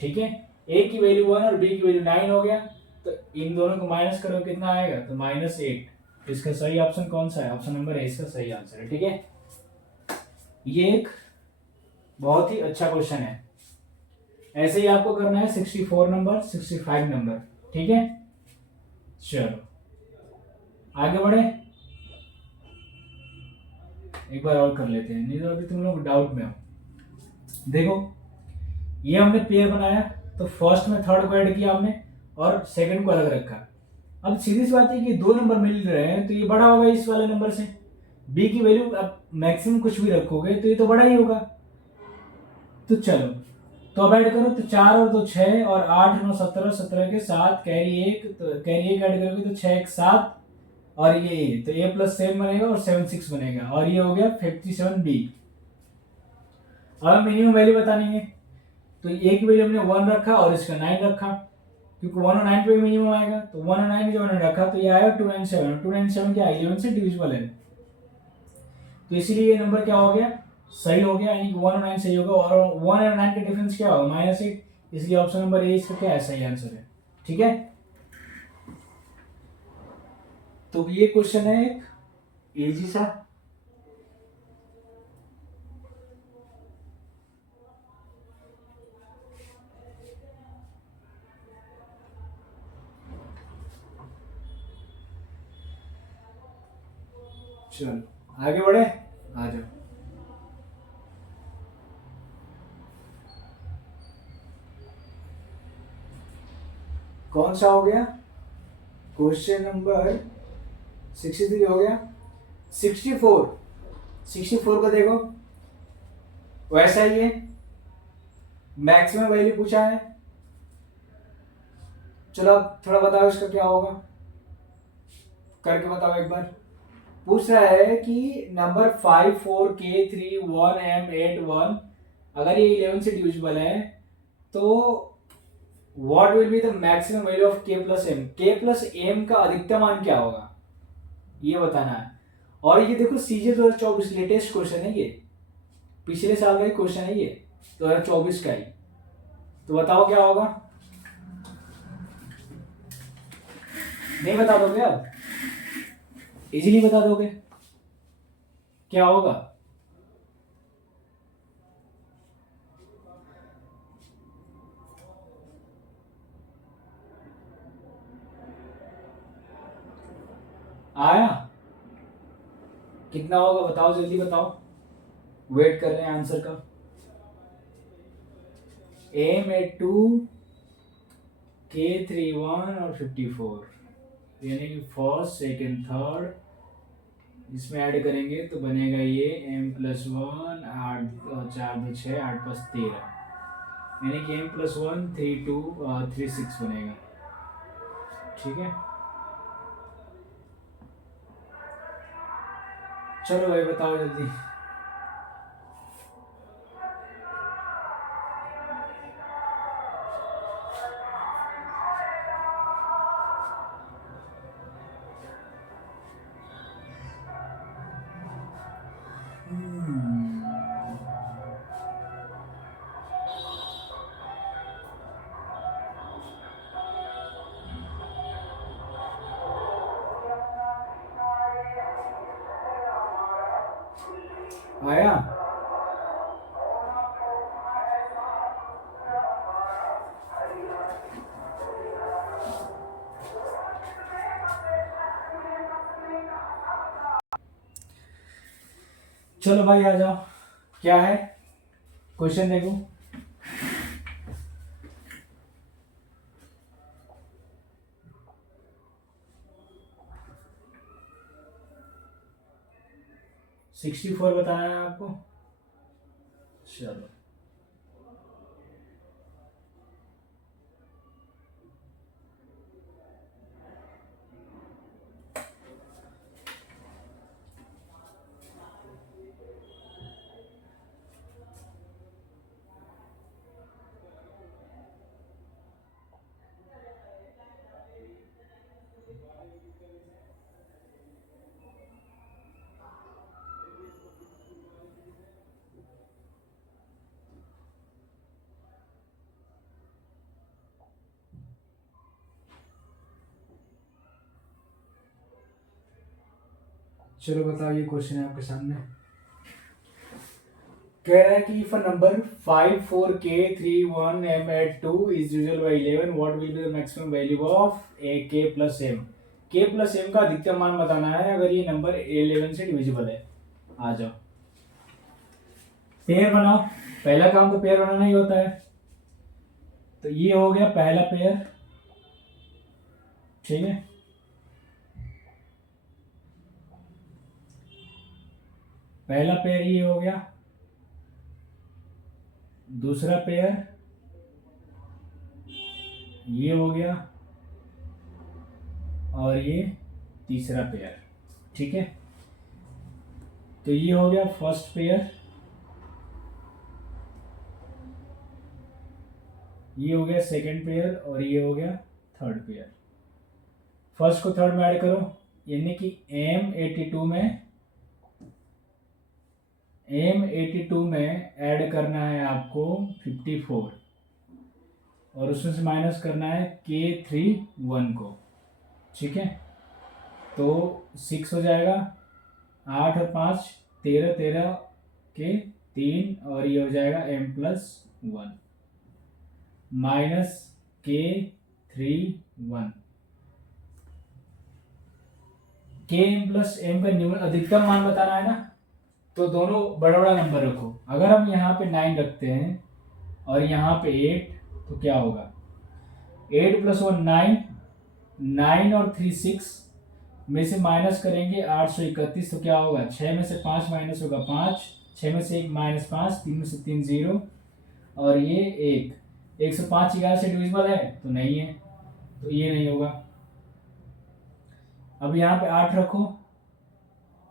ठीक है, ए की वैल्यू 1 और बी की वैल्यू 9 हो गया, तो इन दोनों को माइनस करो कितना आएगा, तो -8, तो इसका सही ऑप्शन कौन सा है, ऑप्शन नंबर है इसका सही आंसर है। ठीक है, ये एक बहुत ही अच्छा क्वेश्चन है। ऐसे ही आपको करना है 64 नंबर, 65 नंबर। ठीक है, चलो आगे बढ़े, एक बार और कर लेते हैं, नहीं तो अभी तुम लोग डाउट में हो। देखो, ये हमने पेयर बनाया, तो फर्स्ट में थर्ड को ऐड किया हमने और सेकंड को अलग रखा। अब सीधी सी बात है कि दो नंबर मिल रहे हैं, तो ये बड़ा होगा इस वाले नंबर से, बी की वैल्यू अब मैक्सिमम कुछ भी रखोगे तो ये तो बड़ा ही होगा। तो चलो, तो अब ऐड करो, तो 4 और 2 6, और 8 9 17, 17 के 7 कैरी 1, तो कैरी 1 ऐड करोगे तो 6 1 7, और ये तो a + 7 बनेगा और 7 6 बनेगा, और ये हो गया 57b। अब मिनिमम वैल्यू बतानी है, तो a की वैल्यू हमने 1 रखा और इसका 9 रखा, क्योंकि 1 और 9 पे मिनिमम आएगा, तो 1 और 9 जब हमने रखा तो ये आएगा 297, 297 क्या 11 से डिविजिबल है, तो इसीलिए ये नंबर क्या हो गया, सही हो गया, यानी कि 1 और 9 सही होगा, और 1 और 9 का डिफरेंस क्या होगा, -8, इसलिए ऑप्शन नंबर ए इसका क्या है, सही आंसर है। ठीक है, तो ये क्वेश्चन है एक इजी सा। चलो आगे बढ़े, आ जाओ। कौन सा हो गया, क्वेश्चन नंबर 63 हो गया। 64, 64 को देखो, वैसा ही है, मैक्सिमम वैल्यू पूछा है। चलो अब थोड़ा बताओ इसका क्या होगा, करके बताओ एक बार। पूछ रहा है कि नंबर 5 4 k 3 1 m 8 1 अगर ये 11 से डिविजिबल है, तो what will be the maximum value of k + m, k + m का अधिकतम मान क्या होगा, ये बताना है। और ये देखो CJ 2024 लेटेस्ट क्वेश्चन है, ये पिछले साल का ही क्वेश्चन है, ये 2024 का ही, तो बताओ क्या होगा, नहीं बता दोगे अब, इजीली बता दोगे क्या होगा। आया, कितना होगा बताओ, जल्दी बताओ, वेट कर रहे हैं आंसर का। m 8 2 k 3 1 और 54, यानी कि फर्स्ट सेकंड थर्ड इसमें ऐड करेंगे तो बनेगा ये m + 1 8 और 4 2 6 8 5 13, यानी कि m + 1 3 2 3 6 बनेगा। ठीक है, चलो भाई बताओ जल्दी। आया? चलो भाई आ जाओ, क्या है क्वेश्चन देखो। सिक्सटी फोर बताना है आपको। चलो चलो बताओ, ये क्वेश्चन है आपके सामने। कह रहा है कि if a number 54k31m@2 is divisible by 11, what will be the maximum value of a k plus m? k plus m का अधिकतम मान बताना है अगर ये नंबर 11 से डिविजिबल है। आ जाओ, पेयर बनाओ। पहला काम तो पेयर बनाना ही होता है। तो ये हो गया पहला पेयर, ठीक है। पहला पेयर ये हो गया, दूसरा पेयर ये हो गया, और ये तीसरा पेयर, ठीक है। तो ये हो गया फर्स्ट पेयर, ये हो गया सेकंड पेयर, और ये हो गया थर्ड पेयर। फर्स्ट को थर्ड में ऐड करो, यानी कि M82 में ऐड करना है आपको 54, और उसमें से माइनस करना है K31 को, ठीक है। तो 6 हो जाएगा, 8 और 5 13, 13 के 3, और ये हो जाएगा M+1 माइनस K31। K+M का अधिकतम मान बताना है ना, तो दोनों बड़ा बड़ा नंबर रखो। अगर हम यहाँ पे 9 रखते हैं और यहाँ पे 8, तो क्या होगा? 8 + 1 9, 9 और 3 6 में से माइनस करेंगे 831, तो क्या होगा? 6 में से 5 माइनस होगा 5, 6 में से 1 -5, 3 में से 3 0, और ये 1। 105 11 से डिविजिबल है तो नहीं है, तो ये नहीं होगा। अब यहाँ पे 8 रखो,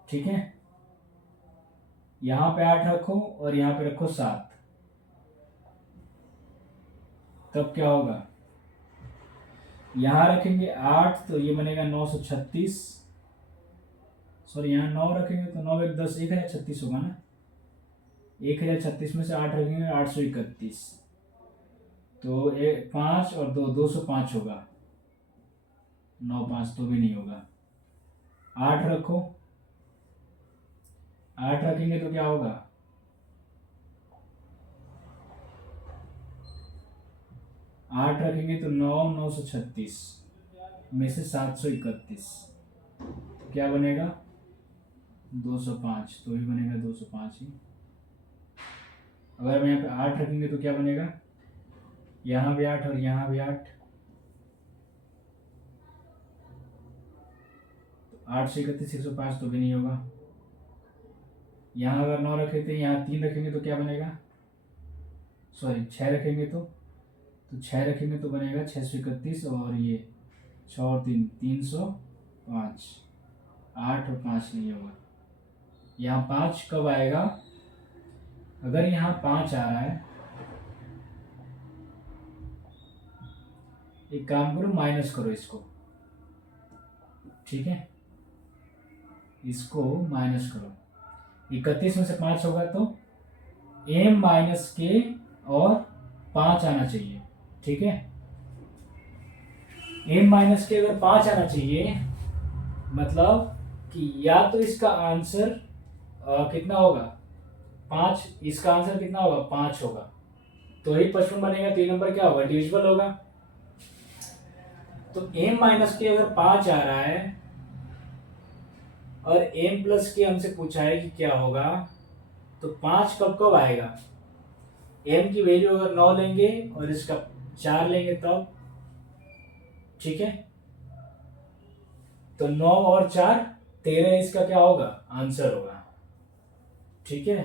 ठीक है। यहाँ पे 8 रखो और यहाँ पे रखो 7, तब क्या होगा? यहाँ रखेंगे 8 तो ये बनेगा 936, सॉरी यहाँ 9 रखेंगे तो 9 1 10, 1036 होगा ना। 1036 में से 8 रखेंगे 831, तो 5 और 2 205 होगा। 9 5 तो भी नहीं होगा। 8 रखो, 8 रखेंगे तो क्या होगा? 8 रखेंगे तो 9 936 में से 731, तो क्या बनेगा? 205, तो ही बनेगा 205 ही। अगर हम यहाँ पे 8 रखेंगे तो क्या बनेगा? यहाँ भी 8 और यहाँ भी 8, 8 से 31 105 तो भी नहीं होगा। यहाँ अगर 9 रखे थे, यहाँ 3 रखेंगे तो क्या बनेगा? सॉरी 6 रखेंगे तो 6 रखेंगे तो बनेगा 631, और ये 6 और 3 305, 8 और 5 नहीं होगा। यहाँ 5 कब आएगा? अगर यहाँ 5 आ रहा है, एक काम करो माइनस करो इसको, ठीक है। इसको माइनस करो, 31 में से 5 होगा तो M-K और 5 आना चाहिए, ठीक है। M-K अगर 5 आना चाहिए, मतलब कि या तो इसका आंसर कितना होगा? 5, इसका आंसर कितना होगा 5 होगा, तो ही 55 बनेगा, तो ये नंबर क्या होगा डिविजिबल होगा। तो m माइनस के अगर 5 आ रहा है और m प्लस के हमसे पूछा है कि क्या होगा, तो 5 कब कब आएगा, m की वैल्यू अगर 9 लेंगे और इसका 4 लेंगे तब, ठीक है, तो 9 और 4 13 इसका क्या होगा आंसर होगा, ठीक है।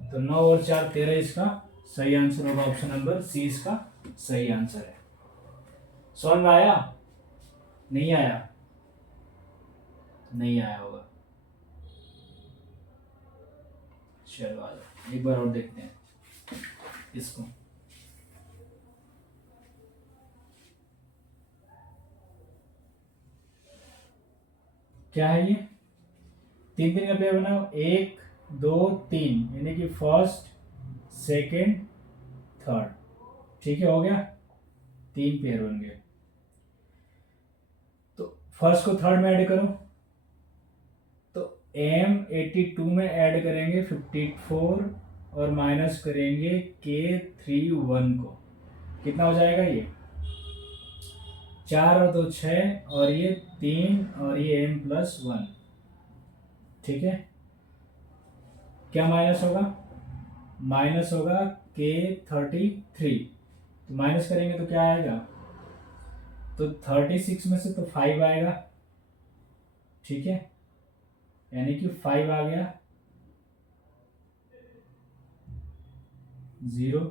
तो 9 और 4 13 इसका सही आंसर होगा, ऑप्शन नंबर सी इसका सही आंसर है। समझ में आया, नहीं आया, नहीं आया होगा। चलो आ जाओ एक बार और देखते हैं इसको। क्या है ये, 3 3 का पेयर बनाओ, 1 2 3, यानी कि फर्स्ट सेकंड थर्ड, ठीक है, हो गया, 3 पेयर बन गए। तो फर्स्ट को थर्ड में ऐड करो, तो m 82 में ऐड करेंगे 54 और माइनस करेंगे k 31 को, कितना हो जाएगा ये 4 और 2 6 और ये 3 और ये m प्लस 1, ठीक है। क्या माइनस होगा, माइनस होगा k 33, तो माइनस करेंगे तो क्या आएगा, तो 36 में से तो 5 आएगा, ठीक है, यानी कि 5 आ गया, 0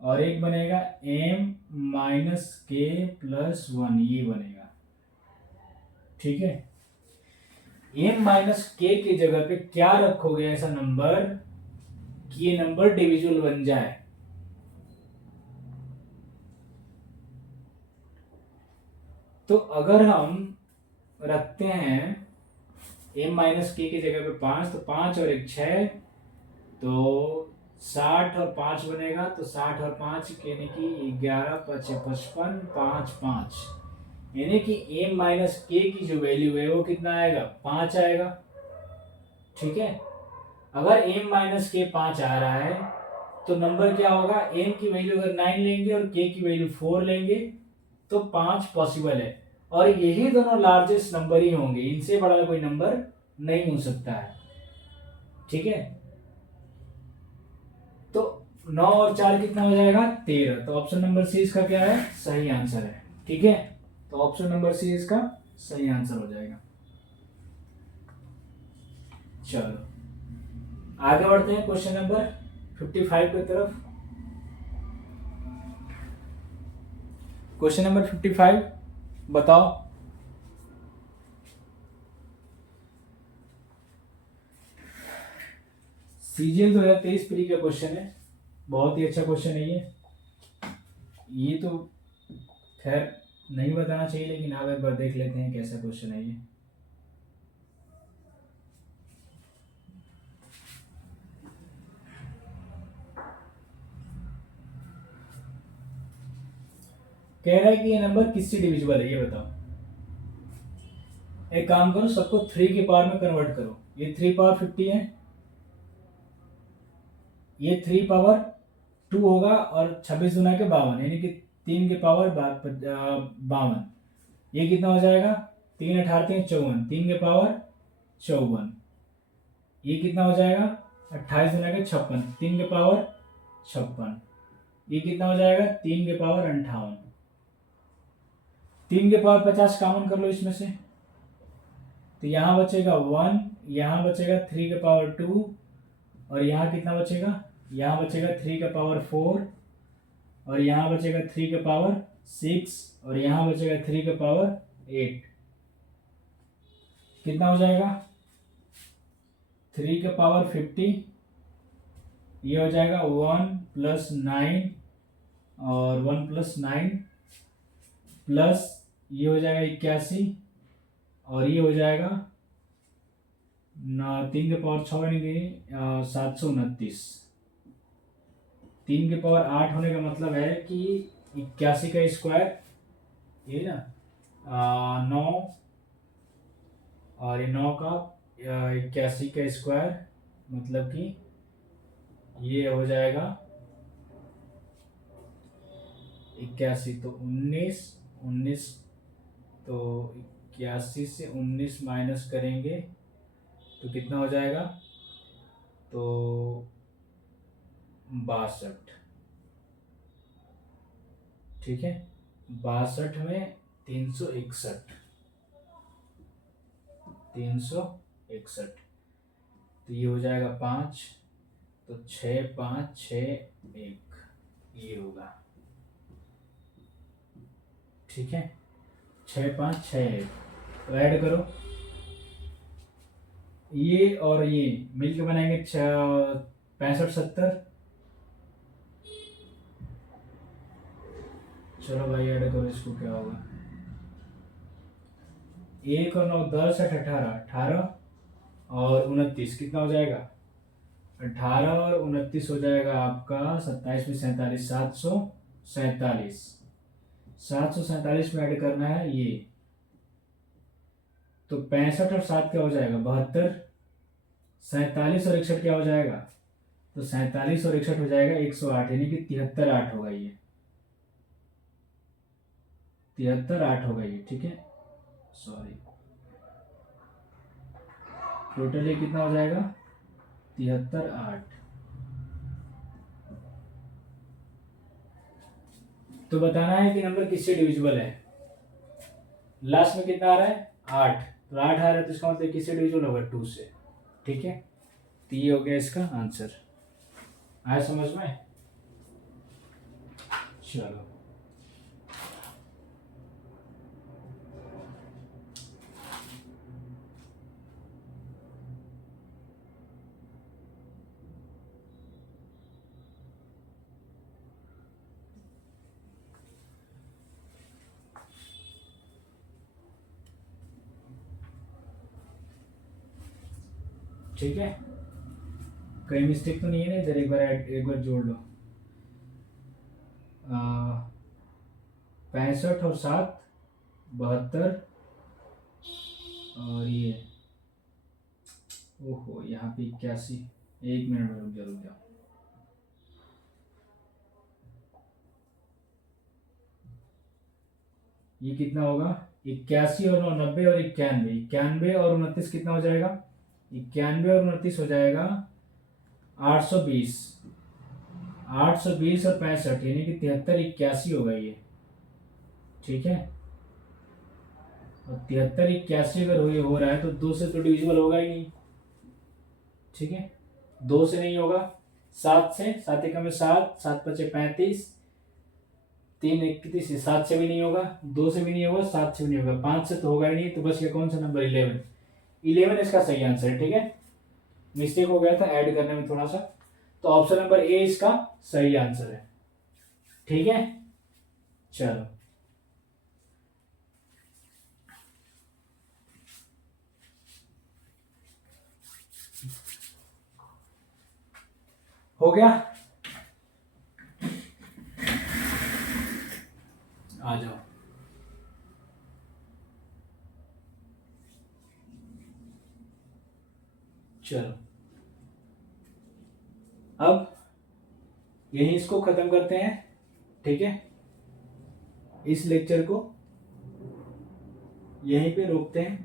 और एक बनेगा m माइनस के प्लस 1, ये बनेगा, ठीक है। m माइनस के की जगह पे क्या रखोगे ऐसा नंबर कि ये नंबर डिविजिबल बन जाए, तो अगर हम रखते हैं m माइनस के की जगह पे 5, तो 5 और 1 6, तो 60 और 5 बनेगा, तो 60 और 5 यानी कि 11 5 55 5 5, यानी कि m माइनस के की जो वैल्यू है वो कितना आएगा 5 आएगा, ठीक है। अगर m माइनस के 5 आ रहा है तो नंबर क्या होगा, m की वैल्यू अगर 9 लेंगे और k की वैल्यू 4 लेंगे तो 5 पॉसिबल है, और यही दोनों लार्जेस्ट नंबर ही होंगे, इनसे बड़ा कोई नंबर नहीं हो सकता है, ठीक है। तो 9 और 4 कितना हो जाएगा 13, तो ऑप्शन नंबर सी इसका क्या है सही आंसर है, ठीक है। तो ऑप्शन नंबर सी इसका सही आंसर हो जाएगा। चलो आगे बढ़ते हैं क्वेश्चन नंबर 55 की तरफ। क्वेश्चन नंबर 55 बताओ, सीजीएल 2023 प्री का क्वेश्चन है, बहुत ही अच्छा क्वेश्चन है ये तो खैर नहीं बताना चाहिए, लेकिन आप एक बार देख लेते हैं कैसा क्वेश्चन है ये। कह रहा है कि ये नंबर किससे डिविजिबल है, ये बताओ। एक काम करो, सबको 3 के पावर में कन्वर्ट करो, ये 3 पावर 50 है, ये 3 पावर 2 होगा, और 26 गुना के 52, यानी कि 3 के पावर 52, ये कितना हो जाएगा 3 18 54, 3 के पावर 54, ये कितना हो जाएगा 28 गुना के 56, 3 के पावर 56, ये कितना हो जाएगा 3 के पावर 58, 3 के पावर 50 कॉमन कर लो इसमें से, तो यहाँ बचेगा 1, यहाँ बचेगा 3 के पावर 2, और यहाँ कितना बचेगा, यहाँ बचेगा 3 का पावर 4, और यहाँ बचेगा 3 का पावर 6, और यहाँ बचेगा 3 का पावर 8, कितना हो जाएगा 3 का पावर 50, ये हो जाएगा 1 प्लस 9, और 1 प्लस 9 प्लस ये हो जाएगा 81, और ये हो जाएगा 3 के पावर 6 यानी कि 729, 3 के पावर 8 होने का मतलब है कि 81 का स्क्वायर, ये ना 9, और ये 9 का 81 का स्क्वायर मतलब कि ये हो जाएगा 81, तो 19, 19, तो 81 से 19 माइनस करेंगे तो कितना हो जाएगा, तो 62। ठीक है, 62 में 361, 361, तो ये हो जाएगा 5, तो 6561 ये होगा। ठीक है, 6561, तो ऐड करो, ये और ये मिलके बनाएंगे 6570। चलो भाई ऐड करो इसको, क्या होगा, 1 और 9 10 8 18, 18 और 29 कितना हो जाएगा, 18 और 29 हो जाएगा आपका 27 में 47, 747, 747 में ऐड करना है ये, तो 65 और 7 क्या हो जाएगा, 72, 47 और 61 क्या हो जाएगा, तो 47 और 61 हो जाएगा 108, यानी कि 73 8 होगा ये, 73 8 होगा ये। ठीक है, सॉरी, टोटल ये कितना हो जाएगा, 73 8। तो बताना है कि नंबर किससे डिविजिबल है। लास्ट में कितना आ रहा है, 8, तो 8 आ रहा है, तो इसका मतलब किससे डिविजिबल होगा, 2 से। ठीक है, तो ये हो गया इसका आंसर। आया समझ में, चलो ठीक है, कहीं मिस्टेक तो नहीं है ना इधर, एक बार जोड़ लो, 65 और 7 72, और ये ओहो यहाँ पे 81, 1 मिनट में रुक जाओ, ये कितना होगा, 81 और 9 90 और 91, 91 और 29 कितना हो जाएगा, 91 और 29 हो जाएगा 820, 820 और 65, यानी कि 73 81 होगा ये। ठीक है, और 73 81 अगर हो रहा है तो 2 से तो डिविजिबल होगा ही नहीं। ठीक है, 2 से नहीं होगा, 7 से, 7 एकम में 7, 7 पचे 35, 3 31, 7 से भी नहीं होगा, 2 से भी नहीं होगा, 7 से भी नहीं होगा, 5 से तो होगा ही नहीं, तो बस ये कौन सा नंबर, 11, 11 इसका सही आंसर है। ठीक है, मिस्टेक हो गया था ऐड करने में थोड़ा सा, तो ऑप्शन नंबर ए इसका सही आंसर है। ठीक है, चलो हो गया, आ जाओ। चलो अब यहीं इसको खत्म करते हैं। ठीक है, इस लेक्चर को यहीं पे रोकते हैं।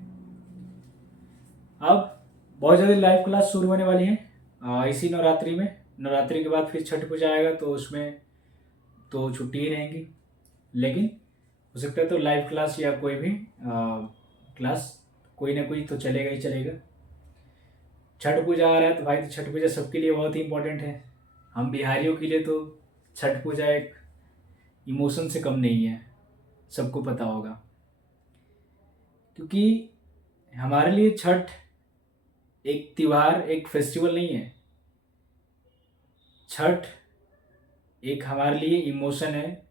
अब बहुत जल्दी लाइव क्लास शुरू होने वाली है इसी नवरात्रि में। नवरात्रि के बाद फिर छठ पूजा आएगा, तो उसमें तो छुट्टी ही रहेंगी, लेकिन हो सकता है तो लाइव क्लास या कोई भी क्लास कोई ना कोई तो चलेगा ही चलेगा। छठ पूजा आ रहा है तो भाई, तो छठ पूजा सबके लिए बहुत ही इंपॉर्टेंट है। हम बिहारियों के लिए तो छठ पूजा एक इमोशन से कम नहीं है, सबको पता होगा, क्योंकि हमारे लिए छठ एक त्योहार, एक फेस्टिवल नहीं है। छठ एक हमारे लिए इमोशन है,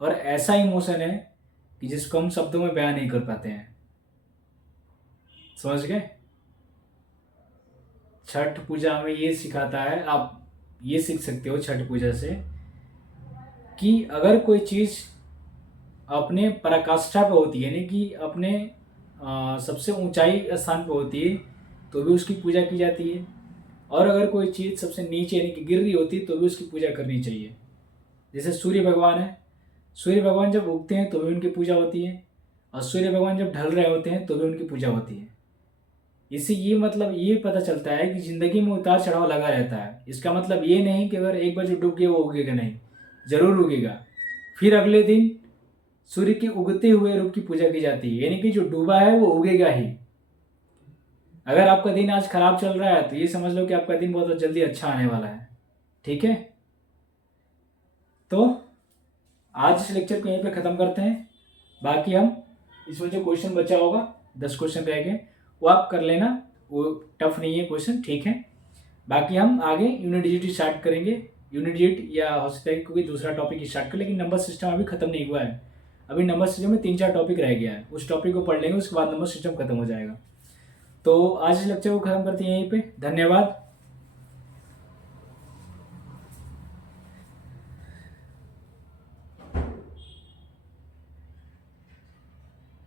और ऐसा इमोशन है कि जिसको हम शब्दों में बयान नहीं कर पाते हैं। समझ गए, छठ पूजा हमें ये सिखाता है, आप ये सीख सकते हो छठ पूजा से, कि अगर कोई चीज़ अपने पराकाष्ठा पे होती है, यानी कि अपने सबसे ऊंचाई स्थान पे होती है, तो भी उसकी पूजा की जाती है। और अगर कोई चीज़ सबसे नीचे यानी कि गिर रही होती तो भी उसकी पूजा करनी चाहिए। जैसे सूर्य भगवान है, सूर्य भगवान जब उगते हैं तो भी उनकी पूजा होती है, और सूर्य भगवान जब ढल रहे होते हैं तो भी उनकी पूजा होती है। इससे ये मतलब ये पता चलता है कि ज़िंदगी में उतार चढ़ाव लगा रहता है। इसका मतलब ये नहीं कि अगर एक बार जो डूब गया वो उगेगा नहीं, ज़रूर उगेगा। फिर अगले दिन सूर्य के उगते हुए रूप की पूजा की जाती है, यानी कि जो डूबा है वो उगेगा ही। अगर आपका दिन आज खराब चल रहा है तो ये समझ लो कि आपका दिन बहुत जल्दी अच्छा आने वाला है। ठीक है, तो आज इस लेक्चर को यहीं पे ख़त्म करते हैं। बाकी हम इसमें जो क्वेश्चन बचा होगा 10 क्वेश्चन रह गए वो आप कर लेना, वो टफ नहीं है क्वेश्चन, ठीक है। बाकी हम आगे यूनिट डिजिट स्टार्ट करेंगे, यूनिट डिजिट या हो सकता है कोई दूसरा टॉपिक स्टार्ट कर, लेकिन नंबर सिस्टम अभी खत्म नहीं हुआ है। अभी नंबर सिस्टम में 3-4 टॉपिक रह गया है, उस टॉपिक को पढ़ लेंगे, उसके बाद नंबर सिस्टम खत्म हो जाएगा। तो आज इस लेक्चर को खत्म करते हैं यहीं पे। धन्यवाद।